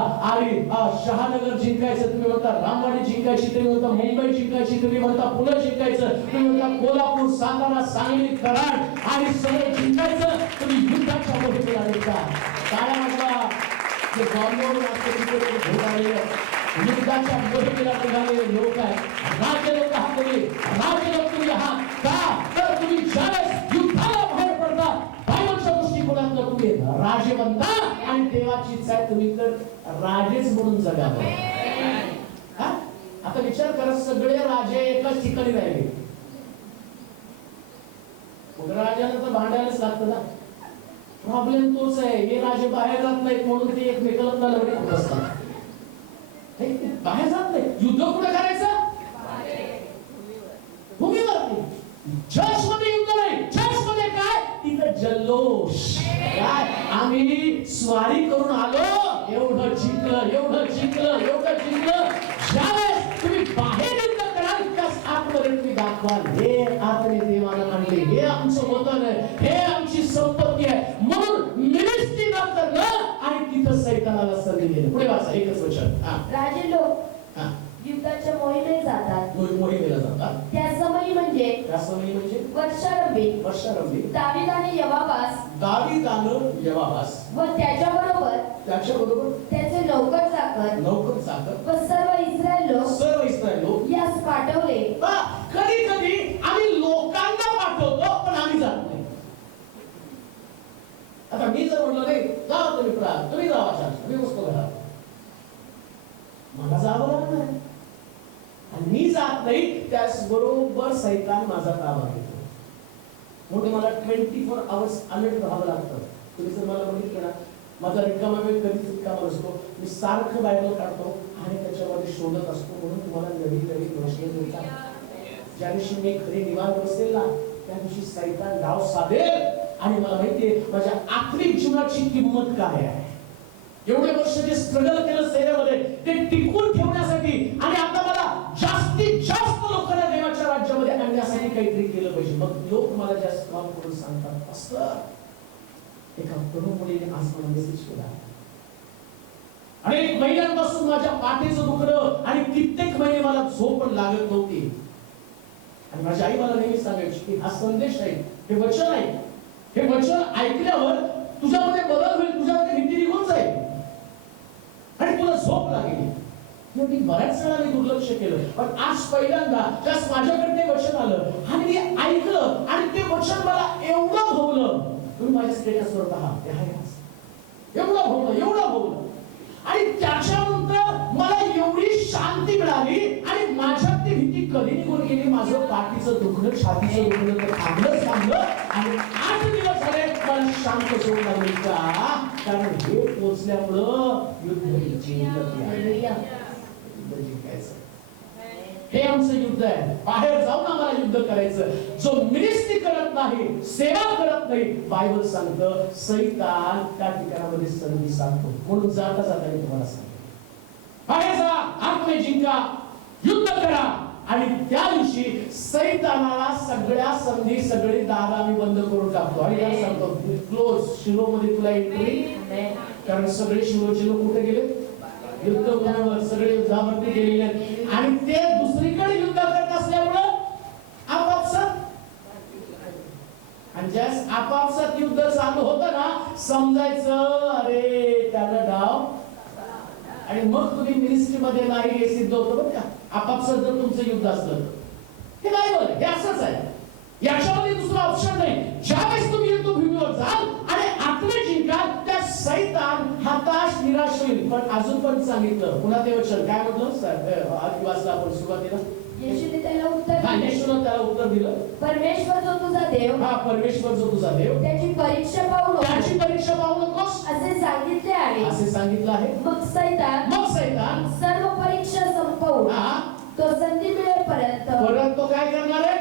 शहानगर जिंकायचं, तुम्ही म्हणता रामवाडी जिंकायची, तुम्ही म्हणता मुंबई जिंकायची, तुम्ही म्हणता पुणे जिंकायचं, तुम्ही म्हणता कोल्हापूर, सातारा, सांगली, कराड आणि सगळं जिंकायचं. तुम्ही युद्धाच्या मोहिमेला निघता. काय म्हटला जे बॉम्बेवरून युद्धाच्या मोहिमेला निघालेले लोक आहेत. राज्य लोक आहात तुम्ही, राज्य लोक तुम्ही आहात का, तर तुम्ही ज्यावेळेस युद्धाला बाहेर पडता, बायबलच्या दृष्टिकोनातून तुम्ही राजे बनता. आणि देवाची इच्छा आहे तुम्ही तर राजेच म्हणून जगावं. आता विचार करा, सगळे राजे एकाच ठिकाणी राहिले, राजाला तर भांडायलाच लागतं ना. प्रॉब्लेम तोच आहे, हे राजे बाहेर जात नाहीत म्हणून ते एकमेकाला तलवारी होत असतात. बाहेर जात नाही. युद्ध कुठे करायचं? भूमीवरती. चर्च मध्ये युद्ध नाही. चर्च मध्ये काय? तिथं जल्लोष. काय आम्ही स्वारी करून आलो, एवढं जिंकलं, एवढं जिंकलं, एवढं जिंकलं. ज्यावेळेस तुम्ही बाहेर युद्ध कराल, त्याच आतमध्ये तुम्ही दाखवाल हे आतने देवाला आणले, हे आमचं वतन आहे, हे आमची संपत्ती आहे. म्हणून मिनिस्ट्री न करणं आणि तिथं सैतानाला संधी देणं. पुढे वाचा एकच वचन. राजे लोक युद्धाच्या मोहिमेत जातात. मोहिमेला जातात. त्या समयी म्हणजे वर्षारंभी दावीदाने यवाबास व त्याच्याबरोबर त्याचे नौकर चाकर व सर्व इस्रायल लोक यास पाठवले. कधी कधी आम्ही लोकांना पाठवतो, पण आम्ही जात नाही. आता मी जर म्हटलं नाही जावा तुम्ही जावा, मी बसतो घरात, मला जावं लागणार. आणि मी जात नाही, त्याचबरोबर सैतान माझा ताबा घेतो. म्हणून मला 24 आवर्स अलर्ट राहावं लागतं. तुम्ही जर मला बघितलं ना, माझा रिकामा वेळ कधीच रिकामा नसतो. मी सारखं बायबल काढतो आणि त्याच्यामध्ये शोधत असतो. म्हणून तुम्हाला नवीन नवीन गोष्टी मिळतात. ज्या दिवशी मी खरी निवांत बसेल ना, त्या दिवशी सैतान डाव साधेल. आणि मला माहितीये माझ्या आत्मिक जीवनाची किंमत काय आहे. एवढे वर्ष जे स्ट्रगल केलं सेवेमध्ये, ते टिकून ठेवण्यासाठी आणि आता मला जास्तीत जास्त लोकांना देवाच्या राज्यामध्ये आणण्यासाठी काहीतरी केलं पाहिजे. मग लोक मला जास्त काम करून सांगतात, पास्टर एका तरुण मुलीने आज मला मेसेज केला. अनेक महिन्यांपासून माझ्या पाठीचं दुखणं आणि कित्येक महिने मला झोप पण लागत नव्हती. आणि माझी आई मला नेहमी सांगायची की हा संदेश आहे, हे वचन आहे, हे वचन ऐकल्यावर तुझ्यामध्ये बदल होईल, तुझ्यामध्ये भीती निघून जाईल आणि तुला झोप लागेल. मी बऱ्याच वेळा दुर्लक्ष केलं, पण आज पहिल्यांदा ज्यास माझ्याकडे ते वचन आलं आणि मी ऐकलं आणि ते वचन मला एवढं भोवलं. तुम्ही माझ्या स्टेटसवर पहा, ते आहे एवढं भोवलं आणि त्याच्यानंतर मला एवढी शांती मिळाली आणि माझ्यात ती भीती कधी निघून गेली. माझं पाठीचं दुखणं, छातीचं दुखणं तर थांबलं आणि 8 दिवस झाले मला शांत झोप लागली. का? कारण हे पोचल्यामुळं युद्ध जिंकायचं. हे आमचं युद्ध आहे. बाहेर जाऊन आम्हाला युद्ध करायचं. जो मिनिस्ट्री करत नाही, सेवा करत नाही, बायबल सांगतं सैतान त्या ठिकाणामध्ये संधी सांगतो. म्हणून जाता जाता मी तुम्हाला सांगतो, बाहेर जा, आत्मे जिंका, युद्ध करा. आणि त्या दिवशी सैतानाला सगळ्या संधी, सगळे दार आम्ही बंद करून टाकतो. आणि याला सांगतो क्लोज, शिलोमध्ये तुला एंट्री. कारण सगळे शिलोचे लोक कुठे गेले? युद्धभूमीवर, सगळे युद्धावरती गेलेले. आणि ते दुसरीकडे युद्ध करत असल्यामुळं आपापसात, आणि ज्यास आपापसात युद्ध चालू होतं ना, समजायचं अरे त्याला डाव. आणि मग तुम्ही मिनिस्ट्री मध्ये नाही हे सिद्ध होतं बरं का. आपापसात जर तुमचं युद्ध असलं, हे बायबल हे असंच आहे. याच्यामध्ये दुसरा ऑप्शन नाही. ज्यावेळेस तुम्ही युद्धभूमीवर जाल आणि आत्मे जिंकाल, त्या सैतान हताश, निराश होईल. पण अजून पण सांगितलं पुन्हा ते वचन काय म्हटलं आधी वाचला आपण सुरुवातीला. येशूने त्याला उत्तर दिलं, परमेश्वर जो तुझा देव, परमेश्वर जो तुझा देव, त्याची परीक्षा पाहू नकोस असे सांगितले आहे. असे सांगितलं आहे. मग सैतान सर्व परीक्षा संपवून तो संधी मिळेपर्यंत परत तो काय करणार आहे?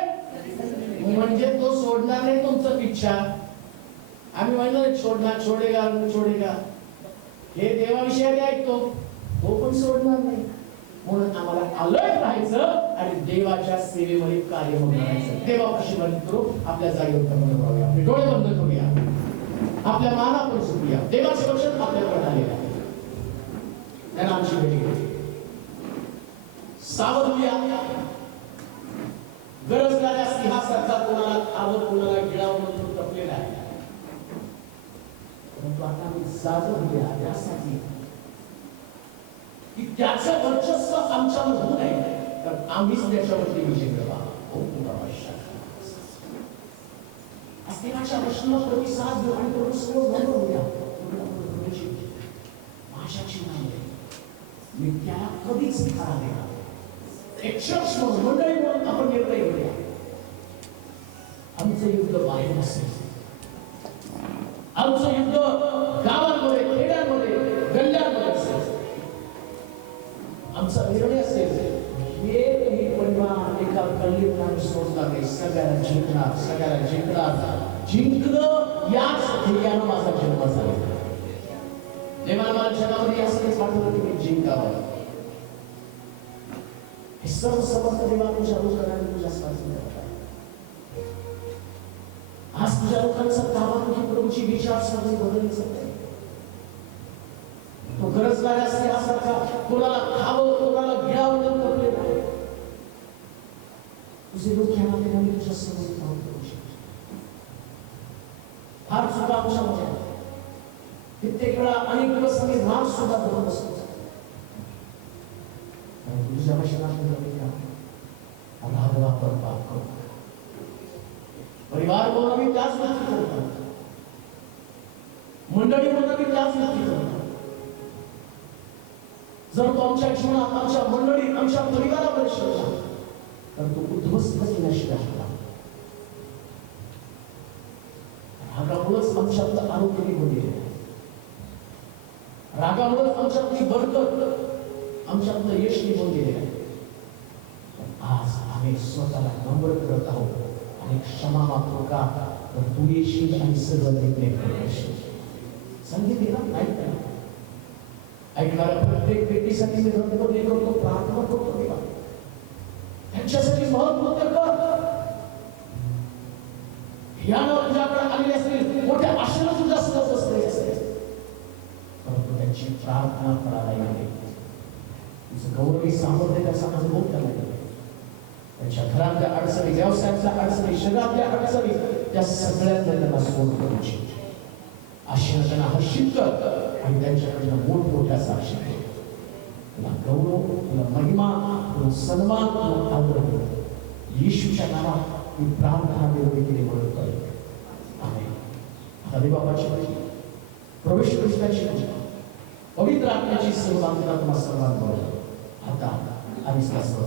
म्हणजे तो सोडणार नाही तुमचं पिच्छा. आम्ही म्हणलं छोडेगा हे देवाविषयी ऐकतो, तो पण सोडणार नाही. म्हणून आम्हाला अलर्ट राहायचं आणि देवाच्या सेवेमध्ये कार्य करायचं. देवापाशी करू, आपल्या जागेवर करून आपले डोळे बंद करूया, आपल्या मानावर झुकूया. देवाचे वचन आपल्याकडे आलेले आहे. त्यांना आमची भेटी घेतली. सावध होऊया. गरज लागल्यास सिंहासारखा कोणाला आवड, कोणाला गिळावं म्हणून टपलेला आहे. परंतु आता आम्ही जाग होऊया त्यासाठी की त्याचं वर्चस्व आमच्यावर होऊ नये, तर आम्हीच त्याच्यावरती विजय मिळवा. देवाच्या वचनाला प्रतिसाद देऊ आणि करून सर्व बंद होऊया. माझ्या जीवनामध्ये मी त्याला कधीच थारा देणार. एक चर्च म्हणून, मंडळी म्हणून आपण निर्णय घेऊया. आमचं युद्ध बाहेर असेल, आमचं युद्ध गावांमध्ये, खेड्यांमध्ये, गल्ल्यांमध्ये असेल. आमचा निर्णय असेल हे परिमाण एका कल्लीपणाने सोडणार नाही. सगळ्याला जिंकणार. जिंकणं याच ध्येयानं माझा जन्म झाला. देवाला मला जगामध्ये यासाठी पाठवलं की मी जिंकावं. हे सर्व समर्थ देवा तुझ्या लोकांना तुझ्या साथीला आज तुझ्या लोकांचा ताबा तुझी प्रभूची विचारसरणी बदलली सगळे. तो गरज लागल्यास यासारखा कोणाला खावं, कोणाला गिळावं करते. तुझे लोक या नात्याने तुझ्या समोर काम करू शकतो. फार सुद्धा आमच्या होत्या. कित्येक वेळा अनेक दिवस आम्ही राम सुद्धा धरून बसतो. तुझ्या वचनात वापर पाप करू. परिवार म्हणून आम्ही त्याच गोष्टी करतो. मंडळी म्हणून आम्ही त्याच गोष्टी करतो. जर तो आमच्या जीवनात, आमच्या मंडळीत, आमच्या परिवारामध्ये शिरला तर तो उद्ध्वस्त केल्याशिवाय रागामुळेच आमच्यातलं आरोग्य निघून गेले, रागामुळेच आमच्यातली बरकत, आमच्यातलं यश निघून गेले. आज आम्ही स्वतःला नम्र करत आहोत आणि क्षमा मागतो का, तर तू येशील आणि सर्व निर्णय करशील. संगीत ऐकणाऱ्या प्रत्येक व्यक्तीसाठी मी करतो, प्रार्थना करतो देवा, त्यांच्यासाठी महत्त्व कर. यानं तुझ्याकडे आलेले असतील, मोठ्या आशेनं तुझ्या समोर बसलेले असतील, परंतु त्यांची प्रार्थना करायला येते. तुझं गौरवी सामर्थ्य त्याचा अनुभव करायला येते. त्यांच्या घरातल्या अडचणी, व्यवसायातल्या अडचणी, शरीरातल्या अडचणी, त्या सगळ्यातल्या त्यांना सोड करूची आशेनं त्यांना हर्षित कर आणि त्यांच्याकडनं मोठमोठ्या साक्षी घे. तुला गौरव, तुला महिमा, तुला सन्मान, तुला आदर येशूच्या नावात मी प्रार्थना केली म्हणून करतो. आमेन. आता देवबापाची पूजा, प्रवेश कृष्णाची पूजा, पवित्र आत्म्याची सर्वांना तुम्हा सर्वांबरोबर आता आणि शास्त्र